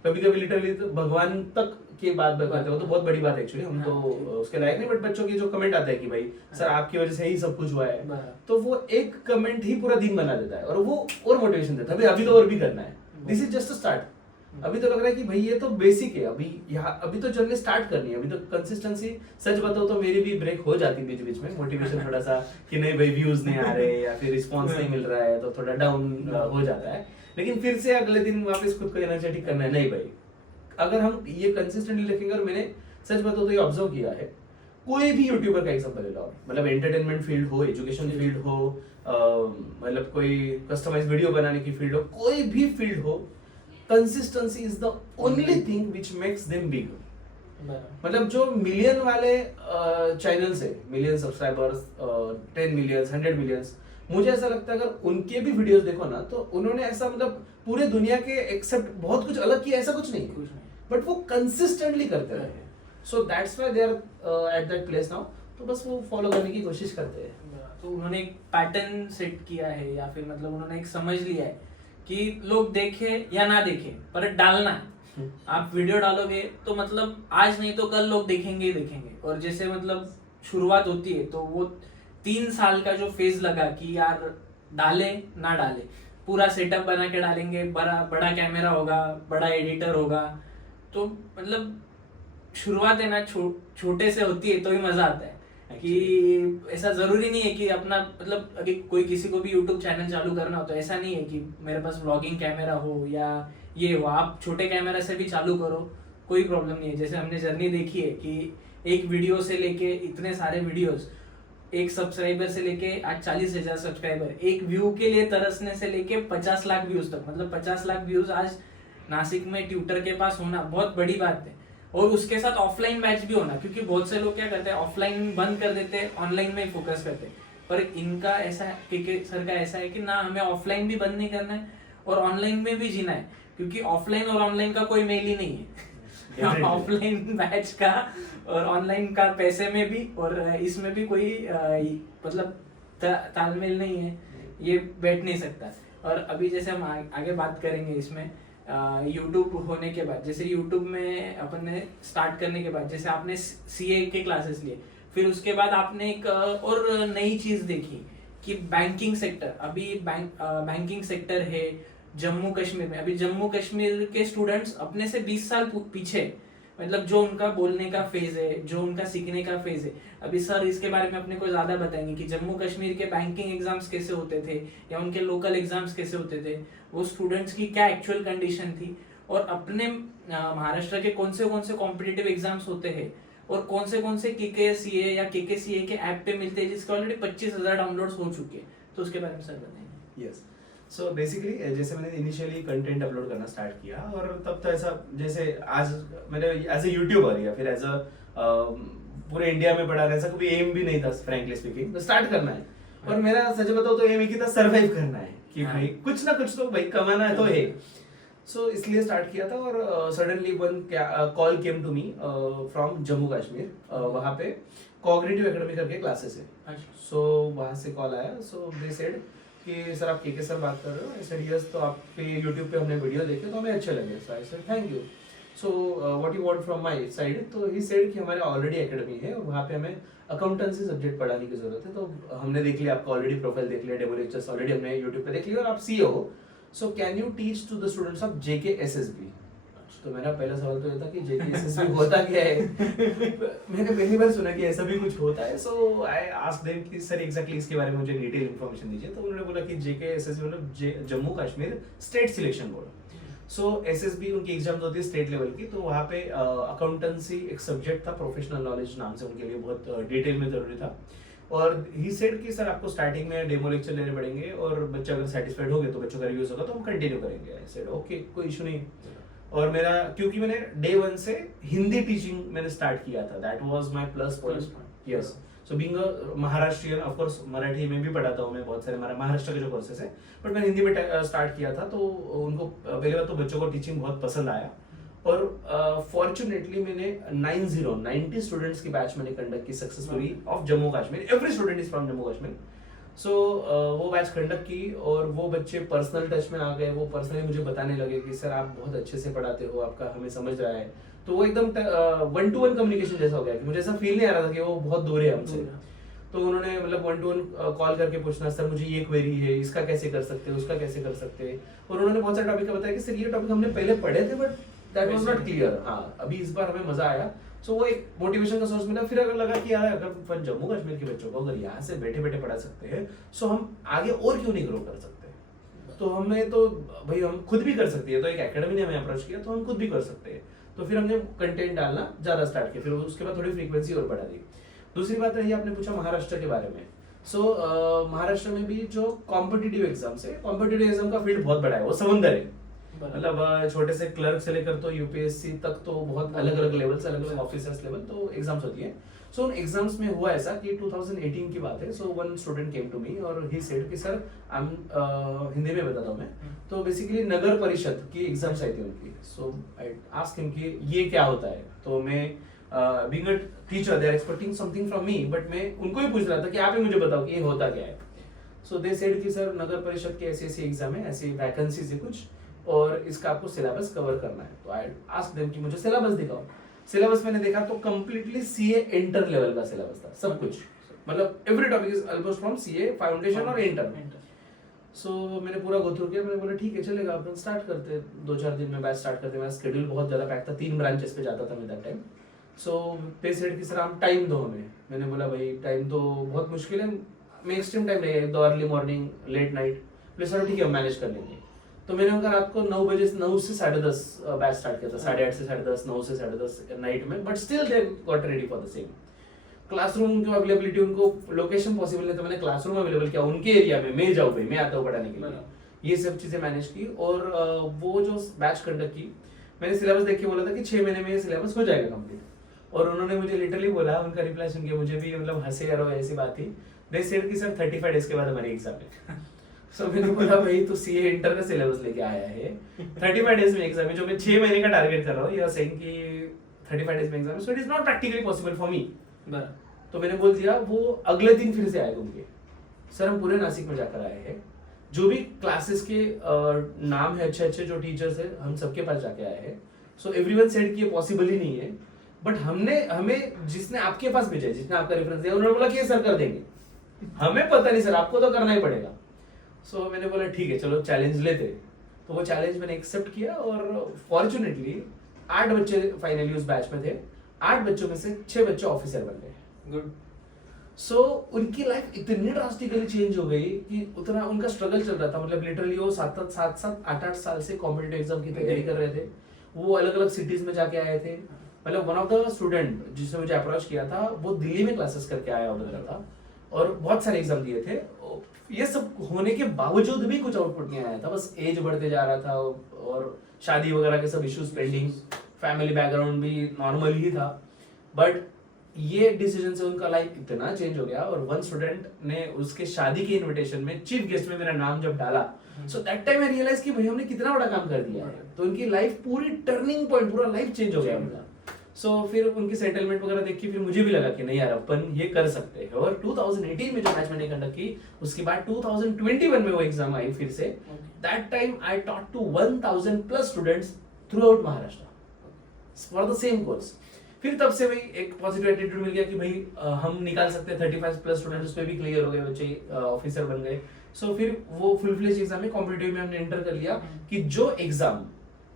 कभी कभी लिटरली तो भगवान तक की बात बताते हो, तो बहुत बड़ी बात है एक्चुअली, हम तो उसके लायक नहीं। बट बच्चों की जो कमेंट आता है कि भाई सर आपकी वजह से ही सब कुछ हुआ है, तो वो एक कमेंट ही पूरा दिन बना देता है और वो और मोटिवेशन देता है, अभी तो और भी करना है, this is just a start. अभी तो लग रहा है कि भाई ये तो बेसिक है, अभी तो जर्नी स्टार्ट करनी है, अभी तो कंसिस्टेंसी। सच बताओ तो मेरी भी ब्रेक हो जाती बीच बीच में, मोटिवेशन थोड़ा सा कि नहीं भाई व्यूज नहीं आ रहे या फिर रिस्पांस नहीं मिल रहा है, तो थोड़ा डाउन हो जाता है। लेकिन फिर से अगले दिन वापस खुद को एनर्जेटिक करना है, नहीं भाई अगर हम ये कंसिस्टेंटली रखेंगे। और मैंने सच बताओ तो ये ऑब्जर्व किया है, कोई भी यूट्यूबर का एग्जांपल ले लो, मतलब एंटरटेनमेंट फील्ड हो, एजुकेशन फील्ड हो, मतलब कोई कस्टमाइज वीडियो बनाने की फील्ड हो, कोई भी फील्ड हो, consistency is the only thing which makes them big. मतलब जो मिलियन वाले चैनल्स है, मिलियन सब्सक्राइबर्स, 10 मिलियन 100 मिलियन, मुझे ऐसा लगता है अगर उनके भी वीडियोस देखो ना, तो उन्होंने ऐसा मतलब पूरे दुनिया के एक्सेप्ट बहुत कुछ अलग किया, ऐसा कुछ नहीं, बट वो कंसिस्टेंटली करते रहे। So that's why they are at that place now. तो बस वो फॉलो करने की कोशिश करते हैं। तो उन्होंने एक पैटर्न सेट किया है, या फिर मतलब उन्होंने एक समझ लिया है कि लोग देखे या ना देखे पर डालना है। आप वीडियो डालोगे तो मतलब आज नहीं तो कल लोग देखेंगे ही देखेंगे। और जैसे मतलब शुरुआत होती है तो वो 3 साल का जो फेज लगा कि यार डाले ना डाले, पूरा सेटअप बना के डालेंगे, बड़ा बड़ा कैमरा होगा, बड़ा एडिटर होगा, तो मतलब शुरुआत है ना छोटे से होती है तो ही मजा आता है। कि ऐसा जरूरी नहीं है कि अपना मतलब अगर कोई किसी को भी यूट्यूब चैनल चालू करना हो तो ऐसा नहीं है कि मेरे पास व्लॉगिंग कैमरा हो या ये हो, आप छोटे कैमरा से भी चालू करो, कोई प्रॉब्लम नहीं है। जैसे हमने जर्नी देखी है कि एक वीडियो से लेके इतने सारे वीडियोस, एक सब्सक्राइबर से लेके आज 40,000 सब्सक्राइबर, एक व्यू के लिए तरसने से लेके 50 लाख व्यूज तक, मतलब 50 लाख व्यूज आज नासिक में ट्यूटर के पास होना बहुत बड़ी बात है। और उसके साथ ऑफलाइन बैच भी होना, क्योंकि बहुत से लोग क्या करते हैं ऑफलाइन बंद कर देते हैं, ऑनलाइन में फोकस करते हैं। पर इनका ऐसा है, के सर का ऐसा है कि ना हमें ऑफलाइन भी बंद नहीं करना है और ऑनलाइन में भी जीना है, क्योंकि ऑफलाइन और ऑनलाइन का कोई मेल ही नहीं है। ऑफलाइन बैच का और ऑनलाइन का पैसे में भी और इसमें भी कोई मतलब तालमेल नहीं है, ये बैठ नहीं सकता। और अभी जैसे हम आगे बात करेंगे इसमें यूट्यूब होने के बाद, जैसे यूट्यूब में अपन ने स्टार्ट करने के बाद, जैसे आपने सीए के क्लासेस लिए, फिर उसके बाद आपने एक और नई चीज देखी कि बैंकिंग सेक्टर, अभी बैंकिंग सेक्टर है जम्मू कश्मीर में। अभी जम्मू कश्मीर के स्टूडेंट्स अपने से 20 साल पीछे, मतलब जो उनका बोलने का फेज है, जो उनका सीखने का फेज है। अभी सर इसके बारे में अपने को ज्यादा बताएंगे कि जम्मू कश्मीर के बैंकिंग एग्जाम्स कैसे होते थे या उनके लोकल एग्जाम्स कैसे होते थे, वो स्टूडेंट्स की क्या एक्चुअल कंडीशन थी, और अपने महाराष्ट्र के कौन से कॉम्पिटिटिव एग्जाम्स होते हैं और कौन से केकेसीए या केकेसीए के ऐप पे मिलते हैं जिसके ऑलरेडी 25,000 डाउनलोड्स हो चुके हैं। तो उसके बारे में सर बताएंगे। यस, सो बेसिकली जैसे मैंने इनिशियली कंटेंट अपलोड करना स्टार्ट किया, और तब तो ऐसा जैसे आज मैंने एज ए यूट्यूबर या फिर एज अ पूरे इंडिया में पढ़ा, ऐसा कोई एम भी नहीं था फ्रैंकली स्पीकिंग, तो स्टार्ट करना है। और मेरा सच बताओ तो एम ही था, सर्वाइव करना है कि भाई कुछ ना कुछ तो भाई कमाना है तो है। सो इसलिए स्टार्ट किया था, और suddenly one call came to me from Jammu Kashmir, वहाँ पे कॉग्निटिव एकेडमी करके क्लासेस है। सो वहाँ से कॉल आया, सो दे सेड कि सर आप के सर बात कर रहे हो? आई सेड यस, तो आपके यूट्यूब पे हमने वीडियो देखे तो हमें अच्छे लगे। So I said thank you, so what you want from my side? तो ही सेड कि हमारे ऑलरेडी एकेडमी है और वहाँ पे हमें अकाउंटेंसी सब्जेक्ट पढ़ाने की जरूरत है। तो हमने देख लिया, आपका ऑलरेडी प्रोफाइल देख लिया, डेमो लेक्चर्स ऑलरेडी हमने यूट्यूब पे देख लिया, और आप सीए हो, so can you teach to the students of JKSSB? तो मेरा पहला सवाल तो ये था कि जेकेएसएसबी होता क्या है? मैंने पहली बार सुना कि ऐसा भी कुछ होता है। सो आई आस्क्ड देम कि सर एग्जैक्टली इसके बारे में मुझे डिटेल इंफॉर्मेशन दीजिए। तो उन्होंने बोला कि जेकेएसएसबी मतलब Jammu Kashmir state selection board. So SSB उनकी एग्जाम होती है स्टेट लेवल की, तो वहाँ पे अकाउंटेंसी एक सब्जेक्ट था, प्रोफेशनल नॉलेज नाम से, उनके लिए बहुत डिटेल में जरूरी था। और ही सेड कि सर आपको स्टार्टिंग में डेमो लेक्चर लेने पड़ेंगे, और बच्चे अगर सेटिस्फाइड हो गए तो बच्चों का रिव्यूज होगा तो हम कंटिन्यू करेंगे। आई सेड ओके, कोई इशू नहीं। और मेरा, क्योंकि मैंने डे 1 से हिंदी टीचिंग मैंने स्टार्ट किया था, that was my plus point. Yes, so being a Maharashtrian, of course Marathi में भी पढ़ाता हूँ मैं, बहुत सारे महाराष्ट्र के जो कोर्सेस है, बट मैंने हिंदी में स्टार्ट किया था। तो उनको पहली बार तो बच्चों को टीचिंग बहुत पसंद आया, और फॉर्चुनेटली मैंने 90 स्टूडेंट्स की बैच मैंने कंडक्ट की successfully of Jammu Kashmir. Every student is from Jammu Kashmir. So वो बैच कंडक्ट की, और वो बच्चे पर्सनल टच में आ गए, वो पर्सनली मुझे बताने लगे कि सर आप बहुत अच्छे से पढ़ाते हो, आपका हमें समझ रहा है। तो वो एकदम 1-to-1 कम्युनिकेशन जैसा हो गया कि मुझे ऐसा फील नहीं आ रहा था कि वो बहुत दूर है हमसे। तो उन्होंने मतलब 1-to-1 कॉल करके पूछना, सर मुझे ये क्वेरी है, इसका कैसे कर सकते हैं, उसका कैसे कर सकते हैं। और उन्होंने बहुत सारे टॉपिक का बताया कि सर ये टॉपिक हमने पहले पढ़े थे but that was not clear, हाँ अभी इस बार हमें मजा आया। सो वो एक मोटिवेशन का सोर्स मिला। फिर अगर लगा कि यार अगर अपन जम्मू कश्मीर के बच्चों को अगर यहाँ से बैठे बैठे पढ़ा सकते हैं, सो हम आगे और क्यों नहीं ग्रो कर सकते। तो हमें तो भाई हम खुद भी कर सकते हैं, तो एक एकेडमी ने हमें अप्रोच किया, तो हम खुद भी कर सकते हैं। तो फिर हमने कंटेंट डालना ज्यादा स्टार्ट किया, फिर उसके बाद थोड़ी फ्रीक्वेंसी और बढ़ा दी। दूसरी बात रही, आपने पूछा महाराष्ट्र के बारे में। सो महाराष्ट्र में भी जो कॉम्पिटिटिव एग्जाम्स है, कॉम्पिटिटिव एग्जाम का फील्ड बहुत बड़ा है, वो समंदर है। मतलब छोटे से क्लर्क से लेकर तो यूपीएससी तक तो बहुत अलग अलग लेवल से, अलग अलग ऑफिसर्स लेवल तो एग्जाम्स होती है। सो उन एग्जाम्स में हुआ ऐसा कि 2018 की बात है। So one student came to me और ही सेड कि सर हिंदी में बताता हूँ मैं। तो बेसिकली नगर परिषद की एग्जाम्स आई थी उनकी। सो आई आस्क्ड हिम कि ये क्या होता है। तो मैं being a teacher they are expecting something from me, but मैं उनको ही पूछ रहा था कि आप ही मुझे बताओ कि ये होता क्या है। सो दे सेड कि सर नगर परिषद के ऐसे ऐसे एग्जाम है, ऐसी वैकेंसीज है कुछ, और इसका आपको सिलेबस कवर करना है। तो आई आस्क्ड देम कि मुझे सिलेबस दिखाओ। सिलेबस मैंने देखा तो कंप्लीटली सीए इंटर लेवल का सिलेबस था, सब कुछ, मतलब every topic is almost from CA foundation और इंटर। सो मैंने पूरा गो थ्रू किया, मैंने बोला ठीक है चलेगा, अपन स्टार्ट करते, 2-4 दिन में बैच स्टार्ट करते। मेरा शेड्यूल बहुत ज़्यादा पैक था, 3 ब्रांचेस पे जाता था मैं दैट टाइम। सो पे सेट की सर आप टाइम दो हमें। मैंने बोला भाई टाइम तो बहुत मुश्किल है, मैं एक्सट्रीम टाइम नहीं है, 1-2 अर्ली मॉर्निंग लेट नाइट। बोले सर ठीक है हम मैनेज कर लेंगे। तो मैंने उनका रात को 9 बजे 9 से 10:30 बैच स्टार्ट किया था, 8:30 से 10:30, 9 से 10:30 नाइट में, but still they got ready for the same. Classroom की अवेलेबिलिटी, उनको लोकेशन पॉसिबल नहीं, तो मैंने क्लासरूम अवेलेबल किया उनके एरिया में, मैं जाऊँ भाई, मैं आता हूँ पढ़ाने के लिए, ये सब चीजें मैनेज की। और वो जो बैच कंडक्ट की, मैंने सिलेबस देख के बोला था कि 6 महीने में ये सिलेबस हो जाएगा कंप्लीट, और उन्होंने मुझे लिटरली बोला, उनका रिप्लाई सुन के मुझे भी मतलब हंसे यार, ऐसी बात थी। दे सेड कि सर 35 डेज के बाद हमारी एग्जाम है। सो मैंने बोला भाई तो सीए इंटर का सिलेबस लेके आया है, 35 डेज में एग्जाम है, जो मैं 6 महीने का टारगेट कर रहा हूँ, यू आर सेइंग कि 35 डेज में एग्जाम है, सो it is not practically possible for me. तो मैंने बोल दिया। वो अगले दिन फिर से आए घूम के, सर हम पूरे नासिक में जाकर आए हैं, जो भी क्लासेस के नाम है अच्छे अच्छे जो टीचर्स है, हम सबके पास जाके आए हैं। सो एवरीवन सेड कि ये पॉसिबल ही नहीं है, बट हमें जिसने आपके पास भेजा है, जिसने आपका रेफरेंस दिया, उन्होंने बोला कि ये सर कर देंगे। हमें पता नहीं सर, आपको तो करना ही पड़ेगा। सो मैंने बोला ठीक है चलो चैलेंज लेते। तो वो चैलेंज मैंने एक्सेप्ट किया, और फॉर्चुनेटली 8 बच्चे फाइनली उस बैच में थे। 8 बच्चों में से 6 बच्चे ऑफिसर बन गए। गुड। सो उनकी लाइफ इतनी ड्रास्टिकली चेंज हो गई कि उतना उनका स्ट्रगल चल रहा था, मतलब लिटरली वो 7-8 साल से कॉम्पिटिटिव एग्जाम की तैयारी कर रहे थे। वो अलग अलग सिटीज में जाके आए थे। मतलब वन ऑफ द स्टूडेंट जिसने मुझे अप्रोच किया था, वो दिल्ली में क्लासेस करके आया होता था, और बहुत सारे एग्जाम दिए थे। ये सब होने के बावजूद भी कुछ आउटपुट नहीं आया था, बस एज बढ़ते जा रहा था, और शादी वगैरह के सब इश्यूज पेंडिंग, फैमिली बैकग्राउंड भी नॉर्मल ही था। बट ये डिसीजन से उनका लाइफ इतना चेंज हो गया, और वन स्टूडेंट ने उसके शादी के इनविटेशन में चीफ गेस्ट में मेरा नाम जब डाला, so that time I realize कि भाई हमने कितना बड़ा काम कर दिया है। तो उनकी लाइफ पूरी टर्निंग पॉइंट, पूरा लाइफ चेंज हो गया उनका। सो फिर उनकी सेटलमेंट वगैरह देख के फिर मुझे भी लगा कि नहीं यार अपन ये कर सकते हैं। और 2018 में जो मैच मैंने कंडक्ट की, उसके बाद 2021 में वो एग्जाम आई फिर से। That time I taught to 1000+ students throughout Maharashtra for the same course. फिर तब से भाई एक पॉजिटिव एटीट्यूड मिल गया कि भाई हम निकाल सकते हैं। 35+ स्टूडेंट्स उस पे भी क्लियर हो गए, बच्चे ऑफिसर बन गए। सो फिर वो फुल फ्लेज एग्जाम में कॉम्पिटिटिव में हमने एंटर कर लिया कि जो एग्जाम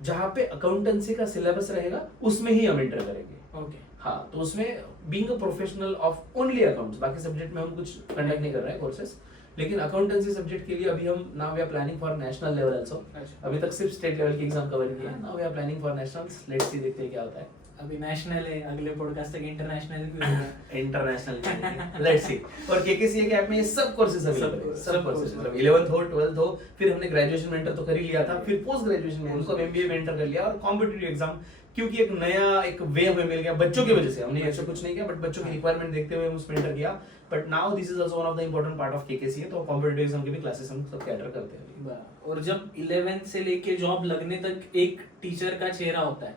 जहाँ पे अकाउंटेंसी का सिलेबस रहेगा उसमें ही हम एंटर करेंगे। ओके। हाँ, तो उसमें being a professional of only accounts, बाकी सब्जेक्ट में हम कुछ कंडक्ट नहीं कर रहे हैं कोर्सेस, लेकिन अकाउंटेंसी सब्जेक्ट के लिए अभी हम now we are planning for national level also. अभी तक सिर्फ स्टेट लेवल की एग्जाम कवर किया है, now we are planning for nationals. Let's see, देखते हैं क्या होता है। अभी नेशनल है, अगले पॉडकास्ट तक इंटरनेशनल भी होगा। International let's see. और केकेसीए के ऐप में ये सब कोर्सेस अवेलेबल है, सब कोर्सेस, मतलब 11th हो 12th हो। फिर हमने ग्रेजुएशन में एंटर तो कर ही लिया था, फिर पोस्ट ग्रेजुएशन में उनको एमबीए में एंटर कर लिया, और कॉम्पिटिटिव एग्जाम क्योंकि एक नया एक वे हमें मिल गया बच्चों की वजह से। हमने ऐसा कुछ नहीं किया, बट बच्चों की रिक्वायरमेंट देखते हुए हम उसमें एंटर किया। But now this is also one of the important part of KKCA, तो कॉम्पिटिटिव एग्जाम की भी क्लासेस हम सब कैटर करते हैं। और जब 11th से लेके जॉब लगने तक एक टीचर का चेहरा होता है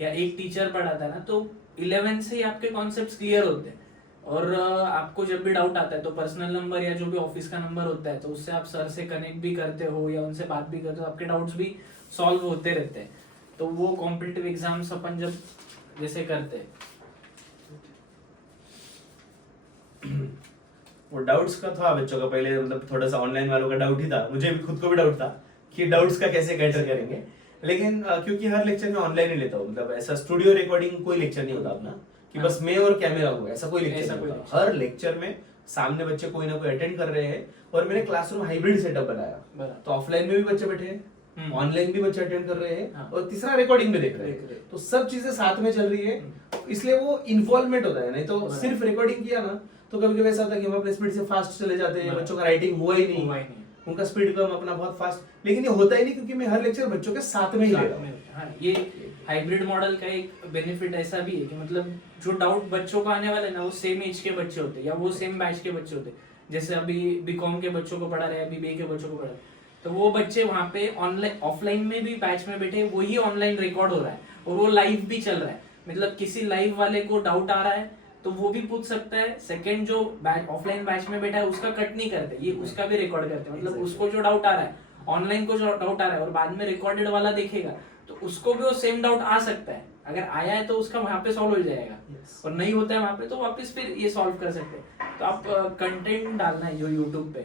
या एक टीचर पढ़ाता है ना, तो 11th से ही आपके कॉन्सेप्ट्स क्लियर होते हैं। और आपको जब भी डाउट आता है तो पर्सनल नंबर या जो भी ऑफिस का नंबर होता है, तो उससे आप सर से कनेक्ट भी करते हो या उनसे बात भी करते हो, आपके डाउट्स भी सॉल्व होते रहते हैं। तो वो कॉम्पिटिटिव एग्जाम्स अपन जब जैसे करते हैं, वो डाउट्स का था बच्चों का पहले, मतलब थोड़ा सा ऑनलाइन वालों का डाउट ही था, मुझे भी खुद को भी डाउट था कि डाउट्स का कैसे कैटर करेंगे। लेकिन क्योंकि हर लेक्चर में ऑनलाइन ही लेता हूँ, मतलब ऐसा स्टूडियो रिकॉर्डिंग कोई लेक्चर नहीं होता अपना कि बस मैं और कैमरा हो, ऐसा कोई लेक्चर नहीं होता। हर लेक्चर में सामने बच्चे कोई ना कोई अटेंड कर रहे हैं, और मैंने क्लासरूम हाइब्रिड सेटअप बनाया, तो ऑफलाइन में भी बच्चे बैठे हैं, ऑनलाइन भी बच्चे अटेंड कर रहे हैं, और तीसरा रिकॉर्डिंग में देख रहे हैं, तो सब चीजें साथ में चल रही है, इसलिए वो इन्वॉल्वमेंट होता है। नहीं तो सिर्फ रिकॉर्डिंग किया ना, तो कभी कभी ऐसा होता है कि हम अपने स्पीड से फास्ट चले जाते हैं, बच्चों का राइटिंग हुआ ही नहीं, उनका स्पीड कम, अपना बहुत फास्ट। लेकिन ये होता ही नहीं, क्योंकि मैं हर लेक्चर बच्चों के साथ में ही ले रहा हूँ। हाँ, ये हाइब्रिड मॉडल का एक बेनिफिट ऐसा भी है कि मतलब जो डाउट बच्चों को आने वाले ना, वो सेम एज के बच्चे होते हैं या वो सेम बैच के बच्चे होते हैं। जैसे अभी बीकॉम के बच्चों को पढ़ा रहे हैं, बीबीए के बच्चों को पढ़ा रहे हैं, तो वो बच्चे वहाँ पे ऑनलाइन ऑफलाइन में भी बैच में बैठे, वही ऑनलाइन रिकॉर्ड हो रहा है और वो लाइव भी चल रहा है। मतलब किसी लाइव वाले को डाउट आ रहा है तो वो भी पूछ सकता है, सेकंड जो ऑफलाइन बैच में बैठा है उसका कट नहीं करते, ये उसका भी रिकॉर्ड करते हैं। मतलब उसको जो डाउट आ रहा है, ऑनलाइन को जो डाउट आ रहा है और बाद में रिकॉर्डेड वाला देखेगा, तो उसको भी वो सेम डाउट आ सकता है। अगर आया है तो उसका वहां पे सॉल्व हो जाएगा, और नहीं होता है वहां पे तो वापस फिर ये सॉल्व कर सकते हैं। तो आप कंटेंट डालना है जो यूट्यूब पे,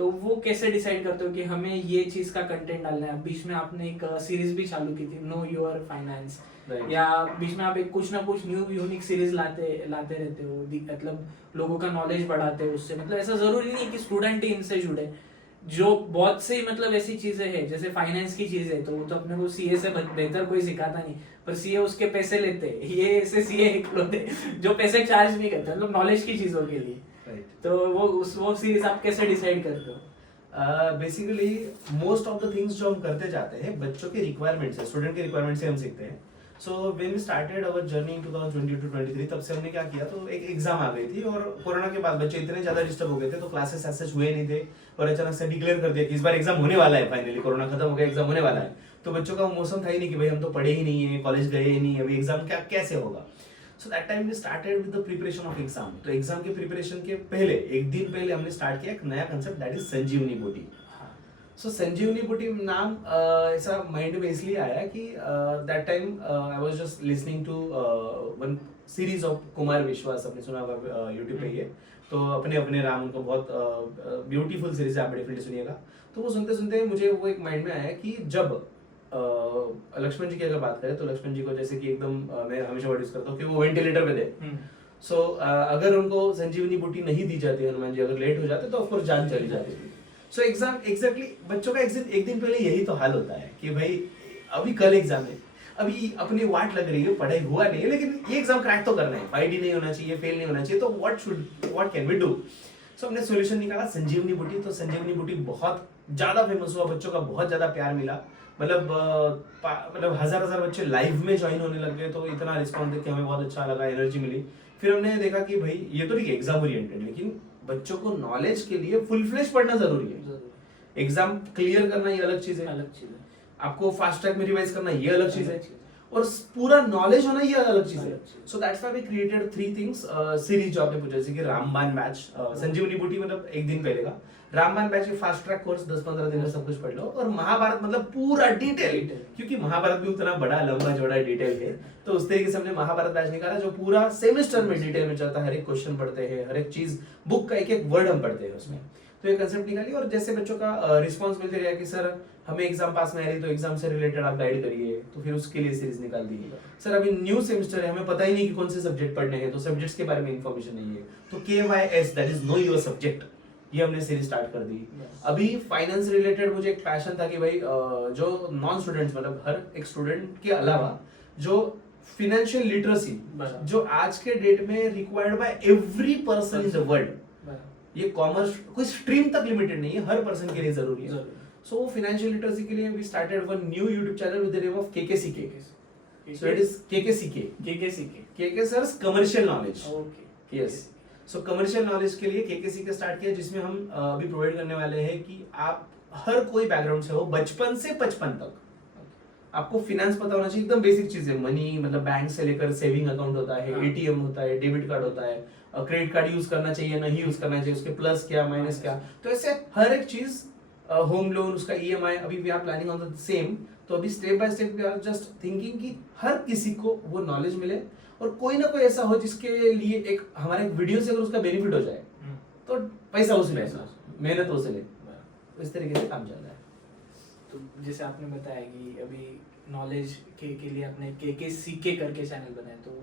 तो वो कैसे डिसाइड करते हो कि हमें ये चीज का कंटेंट डालना है? बीच में आपने एक सीरीज भी चालू की थी, नो योर फाइनेंस, Right. या बीच में आप एक कुछ ना कुछ न्यू यूनिक सीरीज लाते लाते रहते हो, मतलब लोगों का नॉलेज बढ़ाते हो उससे। मतलब ऐसा जरूरी नहीं है कि स्टूडेंट ही इनसे जुड़े, जो बहुत से मतलब ऐसी चीजें हैं जैसे फाइनेंस की चीज है तो वो तो अपने को सीए से बेहतर कोई सिखाता नहीं, पर सीए उसके पैसे लेते हैं, ये ऐसे सीए इकलौते जो पैसे चार्ज नहीं करते, मतलब नॉलेज की चीजों के लिए। Right. तो वो सीरीज आप कैसे डिसाइड करते हो? Basically most of the things जो हम करते जाते हैं बच्चों के रिक्वायरमेंट से, स्टूडेंट के रिक्वायरमेंट से हम सीखते हैं। So when we started our journey in 2020 to 23, तब से हमने क्या किया, तो एक एग्जाम आ गई थी और कोरोना के बाद बच्चे इतने ज्यादा डिस्टर्ब हो गए थे तो क्लासेस ऐसे हुए नहीं थे, और अचानक से डिक्लेयर कर दिया कि इस बार एग्जाम होने वाला है, फाइनली कोरोना खत्म हो गया, एग्जाम होने वाला है। तो बच्चों का मौसम था ही नहीं कि भाई हम तो पढ़े ही नहीं है, कॉलेज गए ही नहीं, अभी एग्जाम क्या कैसे होगा। So that time we started with the preparation of exam. तो एग्जाम के प्रिपरेशन के पहले एक दिन पहले हमने स्टार्ट किया एक नया कंसेप्ट, दैट इज संजीवनी बूटी। सो संजीवनी बूटी नाम ऐसा माइंड में इसलिए आया कि that time I was just listening to one series of Kumar Vishwas, आपने सुना होगा यूट्यूब पे ये, तो अपने अपने राम, उनको बहुत ब्यूटीफुल सीरीज है, आप डेफिनेटली सुनिएगा। तो वो सुनते सुनते मुझे वो एक माइंड में आया कि जब लक्ष्मण जी की अगर बात करें तो लक्ष्मण जी को जैसे कि एकदम मैं हमेशा वर्ड यूज करता हूँ कि वो वेंटिलेटर पे थे। सो अगर उनको संजीवनी बूटी नहीं दी जाती, हनुमान जी अगर लेट हो जाते तो ऑफकोर्स जान चली जाती थी। सो एग्जाम एग्जैक्टली बच्चों का एक दिन पहले यही तो हाल होता है कि भाई अभी कल एग्जाम है, अभी अपनी वाट लग रही है, पढ़ाई हुआ नहीं है, लेकिन ये एग्जाम क्रैक तो करना है, फाइट ही नहीं होना चाहिए, फेल नहीं होना चाहिए, तो व्हाट कैन वी डू। सो हमने सॉल्यूशन निकाला संजीवनी बूटी। तो संजीवनी बूटी बहुत ज्यादा फेमस हुआ, बच्चों का बहुत ज्यादा प्यार मिला, मतलब हजार बच्चे लाइव में ज्वाइन होने लग गए, तो इतना रिस्पॉन्स देख के हमें बहुत अच्छा लगा, एनर्जी मिली। फिर हमने देखा कि भाई ये तो ठीक है एग्जाम ओरिएंटेड, लेकिन बच्चों को नॉलेज के लिए फुल फ्लेश पढ़ना जरूरी है। एग्जाम क्लियर करना ये अलग चीज है, आपको फास्ट ट्रैक में रिवाइज करना ये अलग चीज है, और पूरा नॉलेज होना ये अलग चीज है। So that's why we created 3 things series जो आपने पूछा, जैसे कि रामबाण बैच, संजीवनी बूटी मतलब एक दिन पहले का, रामबाण बैच ये फास्ट ट्रैक कोर्स 10-15 दिन में सब कुछ पढ़ लो, और महाभारत मतलब पूरा डिटेल, क्योंकि महाभारत भी उतना बड़ा लंबा चौड़ा डिटेल है, तो उस तरीके से हमने महाभारत बैच निकाला जो पूरा सेमेस्टर में डिटेल में चलता है, हर एक क्वेश्चन पढ़ते हैं, हर एक चीज बुक का एक एक वर्ड हम पढ़ते हैं उसमें। तो ये कंसेप्ट निकाली, और जैसे बच्चों का रिस्पॉन्स मिलते रहा कि सर हमें एग्जाम पास में आ रही तो एग्जाम से रिलेटेड आप गाइड करिए, तो फिर उसके लिए सीरीज निकाल दी। सर अभी न्यू सेमेस्टर है, हमें पता ही नहीं कि कौन से सब्जेक्ट पढ़ने हैं, तो सब्जेक्ट्स के बारे में इंफॉर्मेशन नहीं है, तो KYS that is know your subject, ये हमने सीरीज स्टार्ट कर दी। अभी फाइनेंस रिलेटेड मुझे एक पैशन था कि भाई जो नॉन स्टूडेंट्स, मतलब हर एक स्टूडेंट के अलावा जो फिनेंशियल लिटरेसी जो आज के डेट में required by every person in the world, ये कॉमर्स कोई स्ट्रीम तक लिमिटेड नहीं है, हर पर्सन के लिए जरूरी है। सो फाइनेंशियल लिटरेसी के लिए we started one new YouTube channel with the name of KKCK। So it is KK sir's commercial knowledge. Okay, yes. So commercial knowledge के लिए KKCK स्टार्ट किया, जिसमें हम अभी प्रोवाइड करने वाले हैं कि आप हर कोई बैकग्राउंड से हो, बचपन से 55 तक आपको फिनेंस पता होना चाहिए, एकदम बेसिक चीज है। मनी मतलब बैंक से लेकर सेविंग अकाउंट होता है, ATM होता है, डेबिट कार्ड होता है, क्रेडिट कार्ड यूज करना चाहिए नहीं यूज करना चाहिए, उसके प्लस क्या माइनस क्या, तो ऐसे हर एक चीज, होम लोन उसका EMI, अभी we are planning on the same. तो अभी step by step we are just thinking कि हर किसी को वो नॉलेज मिले, और कोई ना कोई ऐसा हो जिसके लिए एक हमारे वीडियो से अगर उसका बेनिफिट हो जाए तो पैसा उसे ले, मेहनत उसे ले, तो इस तरीके से काम चल रहा है। तो जैसे आपने बताया कि अभी नॉलेज के लिए आपने KKCK करके चैनल बनाया, तो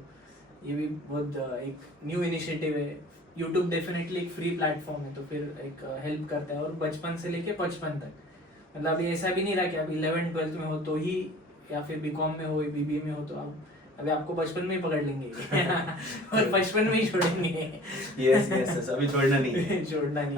ये भी बहुत एक न्यू इनिशिएटिव है। यूट्यूब डेफिनेटली एक फ्री प्लेटफॉर्म है, तो फिर एक हेल्प करता है, और बचपन से लेके 55 तक, मतलब अभी ऐसा भी नहीं रहा कि अभी 11th-12th में हो तो ही, या फिर BCom में हो, BBA में हो, तो आप अभी आपको बचपन में ही पकड़ लेंगे और बचपन में ही छोड़ेंगे। यस, अभी छोड़ना नहीं है जोड़ना नहीं,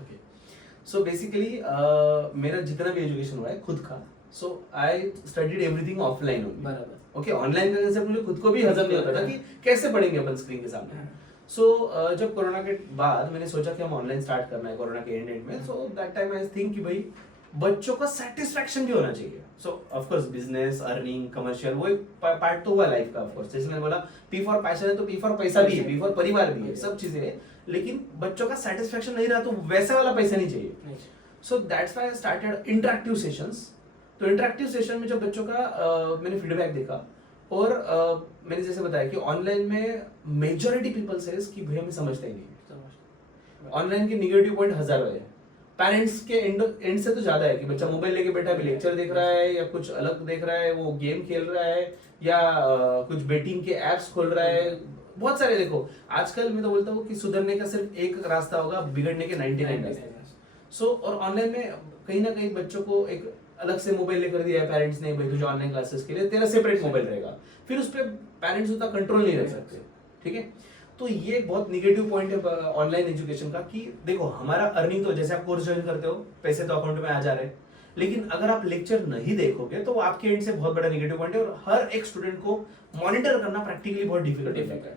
ओके, सो बेसिकली मेरा जितना भी एजुकेशन हुआ है खुद का, so I studied everything offline only. बराबर। ओके, ऑनलाइन का कंसेप्ट मुझे खुद को भी हजम नहीं होता था कि कैसे पढ़ेंगे अपन स्क्रीन के सामने। सो जब कोरोना के बाद मैंने सोचा कि हम ऑनलाइन स्टार्ट करना है कोरोना के एंड में, सो दैट टाइम आई थिंक कि भाई बच्चों का सेटिस्फैक्शन भी होना चाहिए. सो of course business, earning, commercial वो एक पार्ट तो हुआ लाइफ का. ऑफ कोर्स जैसे मैंने बोला पी फॉर पैशन है तो पी फॉर पैसा भी है, पी फॉर परिवार भी है, सब चीजें हैं. लेकिन बच्चों का सेटिस्फैक्शन नहीं रहा तो वैसा वाला पैसा नहीं चाहिए. सो that's why I started interactive sessions. तो इंटरेक्टिव सेशन में जब बच्चों का मैंने फीडबैक देखा और मैंने जैसे बताया कि ऑनलाइन में मेजॉरिटी पीपल सेज कि भैया हमें समझता ही नहीं. ऑनलाइन के नेगेटिव पॉइंट हजारों है. पेरेंट्स के एंड से तो ज्यादा है कि बच्चा मोबाइल लेके बैठा है, लेक्चर देख रहा है या कुछ अलग देख रहा है, वो गेम खेल रहा है या कुछ बेटिंग के एप्स खोल रहा है. बहुत सारे देखो आजकल मैं तो बोलता हूँ कि सुधरने का सिर्फ एक रास्ता होगा, बिगड़ने के 99 रास्ते. सो और ऑनलाइन में कहीं ना कहीं बच्चों को एक अलग से मोबाइल लेकर दिया है पेरेंट्स ने, भाई तुझे ऑनलाइन क्लासेस के लिए तेरा सेपरेट मोबाइल रहेगा. फिर उस पर पेरेंट्स उतना कंट्रोल नहीं रख सकते. ठीक है, तो ये एक बहुत निगेटिव पॉइंट है ऑनलाइन एजुकेशन का कि देखो हमारा अर्निंग तो जैसे आप कोर्स ज्वाइन करते हो पैसे तो अकाउंट में आ जा रहे हैं, लेकिन अगर आप लेक्चर नहीं देखोगे तो वो आपके एंड से बहुत बड़ा निगेटिव पॉइंट है और हर एक स्टूडेंट को मॉनिटर करना प्रैक्टिकली बहुत डिफिकल्ट है.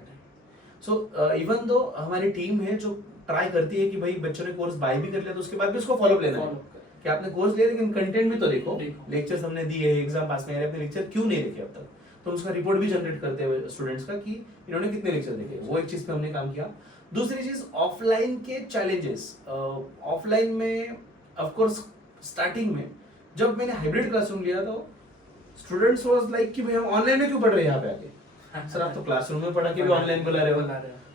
सो इवन दो हमारी टीम है जो ट्राई करती है कि भाई बच्चों ने कोर्स बाय भी कर लिया तो उसके बाद भी उसको फॉलो लेना है कि आपने कोर्स लिया लेकिन कंटेंट भी तो देखो. लेक्चर्स हमने दिए, एग्जाम पास में आपने लेक्चर क्यों नहीं देखे अब तक, तो उसका रिपोर्ट भी जनरेट करते हैं स्टूडेंट्स का कि इन्होंने कितने लेक्चर देखे. वो एक चीज पे हमने काम किया. दूसरी चीज ऑफलाइन के चैलेंजेस. ऑफलाइन में ऑफ कोर्स स्टार्टिंग में जब मैंने हाइब्रिड क्लासरूम लिया तो स्टूडेंट्स वाज लाइक कि भाई हम ऑनलाइन में क्यों पढ़ रहे हैं यहाँ पे आके, सर आप तो क्लासरूम में पढ़ा के भी ऑनलाइन बुला रहे हो.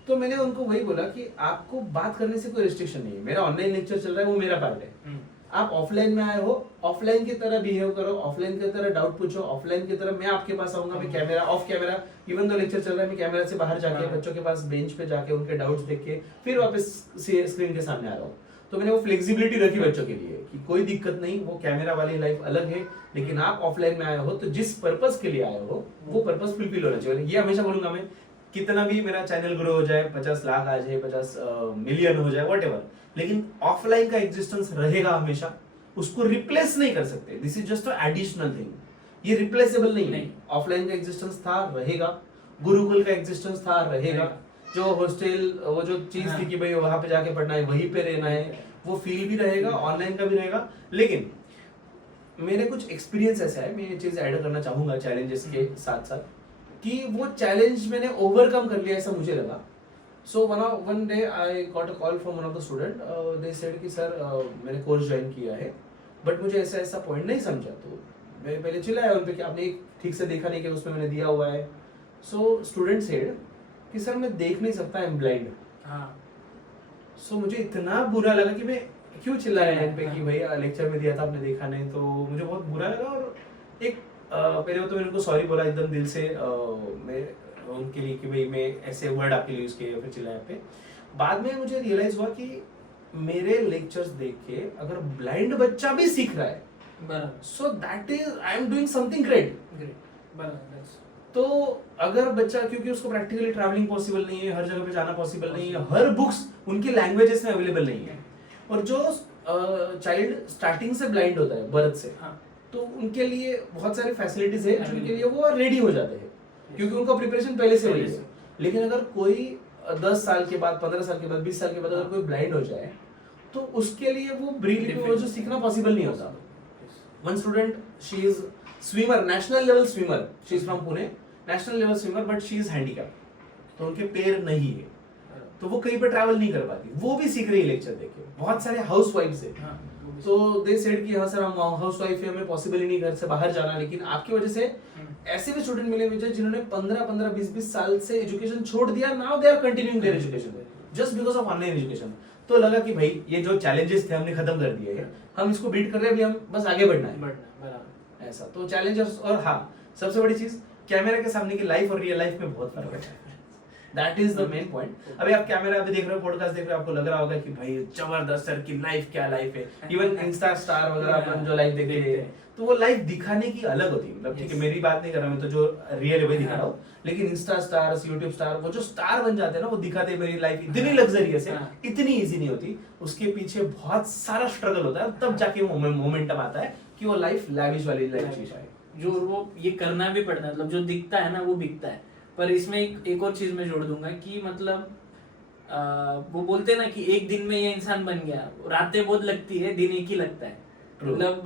तो मैंने उनको वही बोला कि आपको बात करने से कोई रिस्ट्रिक्शन नहीं है, मेरा ऑनलाइन लेक्चर चल रहा है वो मेरा पार्ट है. आप ऑफलाइन में आए हो, ऑफलाइन की तरह बिहेव करो, ऑफलाइन की तरह डाउट पूछो, ऑफलाइन की तरह मैं आपके पास आऊंगा, मैं camera off camera even though lecture चल रहा है मैं कैमरा से बाहर जाके बच्चों के पास बेंच पे जाके उनके डाउट्स देख के फिर वापस स्क्रीन के सामने आ रहा हूँ. तो मैंने वो फ्लेक्सिबिलिटी रखी बच्चों के लिए कि कोई दिक्कत नहीं, वो कैमरा वाली लाइफ अलग है, लेकिन आप ऑफलाइन में आए हो तो जिस पर्पस के लिए आए हो वो पर्पस फुलफिल होना चाहिए. ये हमेशा बोलूंगा मैं, कितना भी मेरा चैनल ग्रो हो जाए, 50 लाख आ जाए, 50 मिलियन हो जाए, व्हाटएवर, लेकिन ऑफलाइन का एग्जिस्टेंस रहेगा हमेशा, उसको रिप्लेस नहीं कर सकते. This is just additional thing, ये रिप्लेसेबल नहीं है. ऑफलाइन का एग्जिस्टेंस था, रहेगा. गुरुकुल का एग्जिस्टेंस था, रहेगा. जो हॉस्टल वो जो चीज थी कि भाई वहां पे जाके पढ़ना है, वहीं पे रहना है, वो फील भी रहेगा, ऑनलाइन का भी रहेगा. लेकिन मेरे कुछ एक्सपीरियंस ऐसा है, मैं ये चीज ऐड करना चाहूंगा चैलेंजेस के साथ साथ, कि वो चैलेंज मैंने ओवरकम कर लिया ऐसा मुझे लगा. So one day I got a call from one of the student. They said कि सर मैंने कोर्स ज्वाइन किया है बट मुझे ऐसा ऐसा पॉइंट नहीं समझा. तो मैं पहले चिल्लाया उन पे कि आपने ठीक से देखा नहीं कि उसमें मैंने दिया हुआ है. सो स्टूडेंट सेड कि सर मैं देख नहीं सकता, आई एम ब्लाइंड. सो मुझे इतना बुरा लगा कि मैं क्यों चिल्लाया इन पे कि भैया लेक्चर में दिया था आपने देखा नहीं. तो मुझे बहुत बुरा लगा और एक पहले तो मैंने उनको सॉरी बोला एकदम दिल से मैं उनके लिए कि भाई मैं ऐसे वर्ड आपके लिए यूज किए या फिर चिल्लाया पे. बाद में मुझे रियलाइज हुआ कि मेरे लेक्चर्स देख के अगर ब्लाइंड बच्चा भी सीख रहा है so that is I am doing something great. तो अगर बच्चा, क्योंकि उसको प्रैक्टिकली ट्रैवलिंग पॉसिबल नहीं है, हर जगह पे जाना पॉसिबल नहीं है, हर बुक्स उनकी लैंग्वेजेस में अवेलेबल नहीं है, और जो चाइल्ड स्टार्टिंग से ब्लाइंड होता है बर्थ से, तो उनके लिए बहुत सारी फैसिलिटीज है जिनके लिए वो रेडी हो जाते हैं क्योंकि उनका प्रिपरेशन पहले से हुई है. लेकिन अगर कोई 10 साल के बाद, 15 साल के बाद, 20 साल के बाद अगर कोई ब्लाइंड हो जाए तो उसके लिए वो ब्रीथ वो जो सीखना पॉसिबल नहीं होता. One student, she is swimmer, national level swimmer, she is from Pune, national level swimmer, but she is handicap, तो उनके पैर नहीं है, तो वो कहीं पर ट्रैवल नहीं कर पाती, वो भी सीख रही है लेक्चर देख के. बहुत सारे हाउस वाइफ्स है, तो दे सेड कि हाँ सर हम हाउस वाइफ है, हमें पॉसिबल ही नहीं घर से बाहर जाना, लेकिन आपकी वजह से ऐसे भी स्टूडेंट मिले मुझे जिन्होंने 15 20 साल से एजुकेशन छोड़ दिया. Now they are continuing their education just because of online education. तो लगा कि भाई ये जो चैलेंजेस थे हमने खत्म कर दिए हैं, हम इसको बीट कर रहे हैं, अभी हम बस आगे बढ़ना है ऐसा. तो चैलेंजर्स. और हाँ, सबसे बड़ी चीज, कैमरा के सामने की लाइफ और रियल लाइफ में बहुत फर्क है. That is the main point. अभी आप कैमरा अभी देख रहे हो, पॉडकास्ट देख रहे हो, आपको लग रहा होगा कि भाई जबरदस्त सर की लाइफ, क्या लाइफ है. इवन इंस्टा स्टार वगैरह अपन जो लाइफ देखते हैं तो वो लाइफ दिखाने की अलग होती है. मतलब ठीक है, मेरी बात नहीं कर रहा, मैं तो जो रियल है वही दिखा रहा हूँ, लेकिन इंस्टा स्टार्स, यूट्यूब स्टार, वो जो स्टार बन जाते हैं ना, वो दिखाते हैं मेरी लाइफ इतनी लग्जरियस है, इतनी इजी नहीं होती, उसके पीछे बहुत सारा स्ट्रगल होता है, तब जाके वो मोमेंटम आता है कि वो लाइफ लैविश वाली लाइफ चीज है. जो वो ये करना भी पड़ता है, मतलब जो दिखता है ना वो बिकता है. पर इसमें एक और चीज मैं जोड़ दूंगा कि मतलब वो बोलते हैं ना कि एक दिन में ये इंसान बन गया, रातें बहुत लगती है, दिन एक ही लगता है। True. मतलब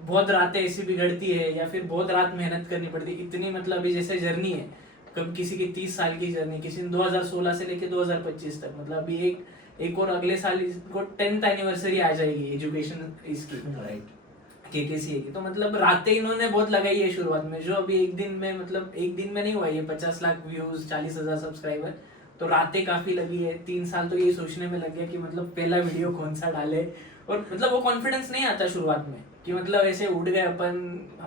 बहुत रातें ऐसी बिगड़ती है या फिर बहुत रात मेहनत करनी पड़ती है इतनी, मतलब अभी जैसे जर्नी है, कब किसी की 30 साल की जर्नी, किसी ने 2016 से लेके 2025 तक, मतलब अभी एक और अगले साल इसको 10th एनिवर्सरी आ जाएगी एजुकेशन इसकी, राइट। केकेसीए की। तो मतलब रातें इन्होंने बहुत लगाई है शुरुआत में, जो अभी एक दिन में, मतलब एक दिन में नहीं हुआ ये 50 लाख व्यूज, 40,000 सब्सक्राइबर, तो रातें काफी लगी है। 3 साल तो यही सोचने में लग गया कि मतलब पहला वीडियो कौन सा डाले, और मतलब वो कॉन्फिडेंस नहीं आता शुरुआत में कि मतलब ऐसे उठ गए अपन,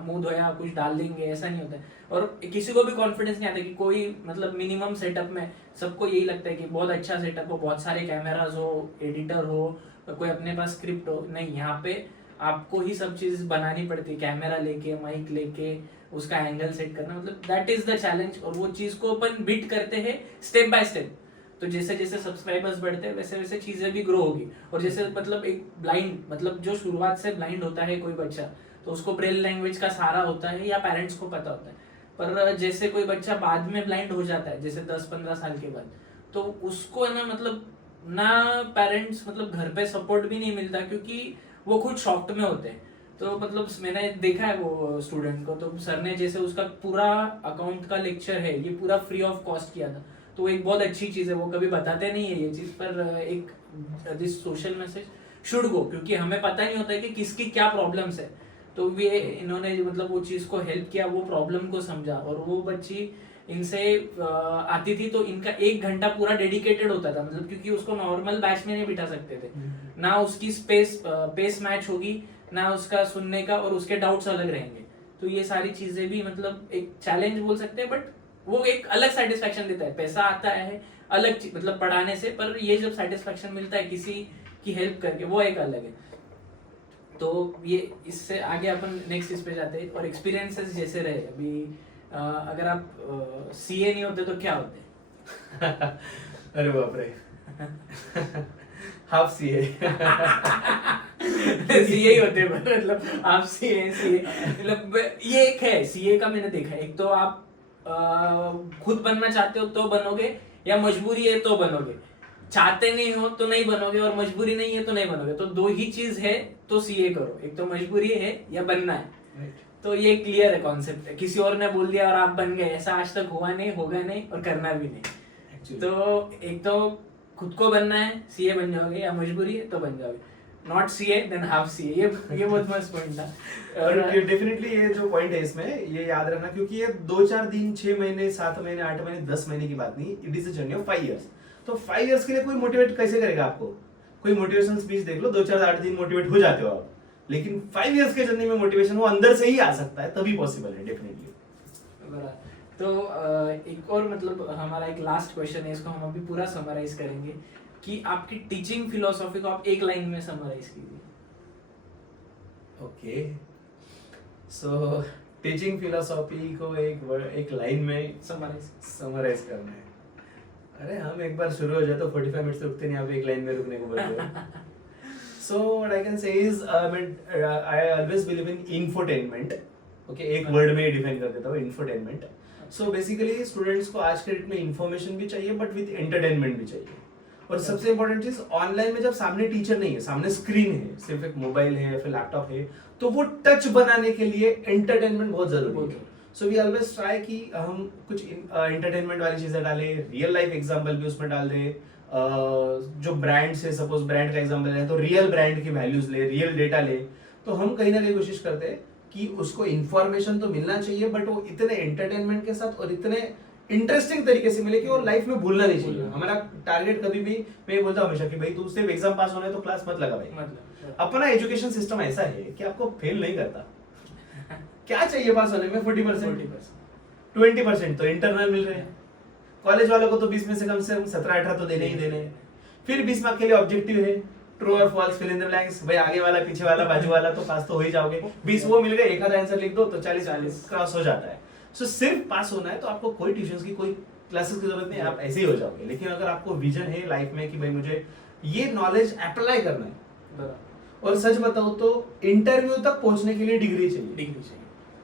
मुंह धोया कुछ डाल देंगे, ऐसा नहीं होता है। और किसी को भी कॉन्फिडेंस नहीं आता कि कोई, मतलब मिनिमम सेटअप में सबको यही लगता है कि बहुत अच्छा सेटअप हो, बहुत सारे कैमरास हो, एडिटर हो, कोई अपने पास स्क्रिप्ट हो। नहीं, यहाँ पे आपको ही सब चीज बनानी पड़ती है, कैमरा लेके, माइक लेके, उसका एंगल सेट करना, मतलब दैट इज द चैलेंज। और वो चीज को अपन बीट करते हैं स्टेप बाय स्टेप। तो जैसे जैसे सब्सक्राइबर्स बढ़ते हैं वैसे वैसे चीजें भी ग्रो होगी। और जैसे मतलब एक ब्लाइंड, मतलब जो शुरुआत से ब्लाइंड होता है कोई बच्चा, तो उसको ब्रेल लैंग्वेज का सहारा होता है या पेरेंट्स को पता होता है। पर जैसे कोई बच्चा बाद में ब्लाइंड हो जाता है, जैसे 10-15 साल के बाद, तो उसको है ना, मतलब ना पेरेंट्स, मतलब घर पे सपोर्ट भी नहीं मिलता, क्योंकि वो खुद शॉक्ड में होते हैं। तो मतलब मैंने देखा है वो स्टूडेंट को, तो सर ने जैसे उसका पूरा अकाउंट का लेक्चर है ये पूरा फ्री ऑफ कॉस्ट किया था। तो एक बहुत अच्छी चीज है, वो कभी बताते नहीं है ये चीज, पर एक this social message should go, क्योंकि हमें पता नहीं होता है कि किसकी क्या प्रॉब्लम्स है। तो ये इन्होंने मतलब वो चीज को हेल्प किया, वो प्रॉब्लम को समझा, और वो बच्ची इनसे आती थी तो इनका 1 घंटा पूरा डेडिकेटेड होता था, मतलब क्योंकि उसको नॉर्मल बैच में नहीं बिठा सकते थे, ना उसकी पेस मैच होगी, ना उसका सुनने का, और उसके डाउट्स अलग रहेंगे। तो ये सारी चीजें भी मतलब एक चैलेंज बोल सकते हैं, बट वो एक अलग सेटिस्फेक्शन देता है। पैसा आता है अलग मतलब पढ़ाने से, पर ये जब सेटिस्फेक्शन मिलता है किसी की हेल्प करके, वो एक अलग है। तो ये इससे आगे अपन नेक्स्ट इस पे जाते हैं, और एक्सपीरियंसेस जैसे रहे अभी, अगर आप सीए नहीं होते तो क्या होते? अरे बाप रे। Half CA. सीए ही होते हैं, मतलब आप सीए मतलब ये एक है सीए का, मैंने देखा है। एक तो आप खुद बनना चाहते हो तो बनोगे, या मजबूरी है तो बनोगे। चाहते नहीं हो तो नहीं बनोगे, और मजबूरी नहीं है तो नहीं बनोगे। तो दो ही चीज है तो सीए करो, एक तो मजबूरी है या बनना है। तो ये क्लियर है कॉन्सेप्ट, किसी और ने बोल दिया और आप बन गए, ऐसा आज तक हुआ नहीं, होगा नहीं, और करना भी नहीं। तो एक तो खुद को बनना है, सीए बन जाओगे, या मजबूरी है तो बन जाओगे। Not CA than half CA. ये बहुत मस्त पॉइंट था। और डेफिनेटली ये जो पॉइंट है इसमें ये याद रखना, क्योंकि ये 2-4 दिन, 6 महीने, 7 महीने, 8 महीने, 10 महीने की बात नहीं, it is a journey of 5 years. तो 5 इयर्स के लिए कोई मोटिवेट कैसे करेगा आपको? कोई मोटिवेशन स्पीच देख लो, 2-4-8 दिन मोटिवेट हो जाते हो आप, लेकिन 5 इयर्स के जर्नी में मोटिवेशन वो अंदर से ही आ सकता है, तभी पॉसिबल है डेफिनेटली। तो एक और मतलब हमारा एक लास्ट क्वेश्चन है, इसको हम अभी पूरा समराइज करेंगे कि आपकी टीचिंग फिलोसॉफी को आप एक लाइन में समराइज कीजिए। ओके, सो टीचिंग फिलोसॉफी को एक लाइन में समराइज करना है। अरे हम एक बार शुरू हो जाए तो 45 मिनट से रुकते नहीं, आप एक लाइन में रुकने को बोल रहे हो। So what I can say is, I always believe in infotainment. Okay, एक वर्ड में डिफाइन कर देता हूँ, infotainment. So basically स्टूडेंट्स को आज के डेट में इंफॉर्मेशन भी चाहिए, बट विद एंटरटेनमेंट भी चाहिए। और सबसे इंपॉर्टेंट चीज, ऑनलाइन में जब सामने टीचर नहीं है, सामने स्क्रीन है, सिर्फ एक मोबाइल है या फिर लैपटॉप है, तो वो टच बनाने के लिए एंटरटेनमेंट बहुत जरूरी है। सो वी ऑलवेज ट्राई कि हम कुछ एंटरटेनमेंट वाली चीजें डालें, रियल लाइफ एग्जांपल भी उसमें डाल दें। जो ब्रांड से, सपोज ब्रांड का एग्जांपल है तो रियल ब्रांड की वैल्यूज ले, रियल डेटा ले। तो हम कहीं ना कहीं कोशिश करते हैं कि उसको इन्फॉर्मेशन तो मिलना चाहिए, बट वो इतने एंटरटेनमेंट के साथ और इतने इंटरेस्टिंग तरीके से मिले कि वो लाइफ में भूलना नहीं चाहिए। हमारा टारगेट कभी भी, मैं ये बोलता हूं हमेशा कि भाई तू सिर्फ एग्जाम पास होना है तो क्लास मत लगा भाई। मतलब अपना एजुकेशन सिस्टम ऐसा है कि आपको फेल नहीं करता। क्या चाहिए पास होने में? 40%, 20% तो इंटरनल मिल रहे हैं। कॉलेज वालों को तो 20 में से कम 17-18 तो देने ही देने हैं। फिर 20 मार्क के लिए ऑब्जेक्टिव है, ट्रू और false, fill in the blanks. भाई आगे वाला, पीछे वाला, बाजू वाला, तो पास तो हो ही जाओगे। 20 वो मिल गए, एक आधा आंसर लिख दो तो 40 क्रॉस हो जाता है। सो सिर्फ पास होना है तो आपको कोई ट्यूशंस की, कोई क्लासेस की जरूरत नहीं है, आप ऐसे ही हो जाओगे। लेकिन अगर आपको विजन है लाइफ में कि भाई मुझे ये नॉलेज अप्लाई करना है, और सच बताऊं तो इंटरव्यू तक पहुंचने के लिए डिग्री चाहिए।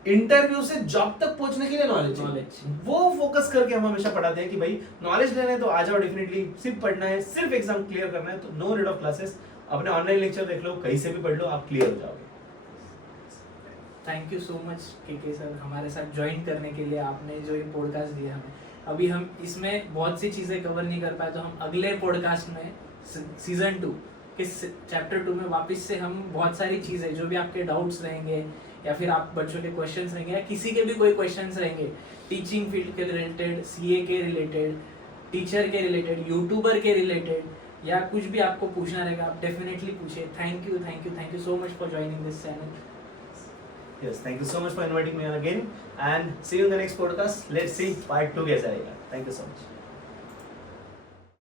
इंटरव्यू से जॉब तक पहुंचने के लिए नॉलेज Knowledge. वो फोकस करके हम हमेशा पढ़ाते हैं कि भाई नॉलेज लेना है तो आ जाओ डेफिनेटली, सिर्फ पढ़ना है, सिर्फ एग्जाम क्लियर करना है, तो नो रीड ऑफ क्लासेस, अपने ऑनलाइन लेक्चर देख लो, कहीं से भी पढ़ लो, आप क्लियर हो जाओगे। थैंक यू सो मच के सर हमारे साथ ज्वाइन करने के लिए, आपने जो ये पॉडकास्ट दिया हमें। अभी हम इसमें बहुत सी चीज़ें कवर नहीं कर पाए, तो हम अगले पॉडकास्ट में सीजन 2 के चैप्टर 2 में वापस से हम बहुत सारी चीज़ें, जो भी आपके डाउट्स रहेंगे या फिर आप बच्चों के क्वेश्चंस रहेंगे या किसी के भी कोई क्वेश्चंस रहेंगे टीचिंग फील्ड के रिलेटेड, सीए के रिलेटेड, टीचर के रिलेटेड, यूट्यूबर के रिलेटेड, या कुछ भी आपको पूछना रहेगा आप डेफिनेटली पूछिए। Thank you so much for joining this channel. Yes, thank you so much for inviting me on again and see you in the next podcast. Let's see part 2 कैसा रहेगा. Thank you so much.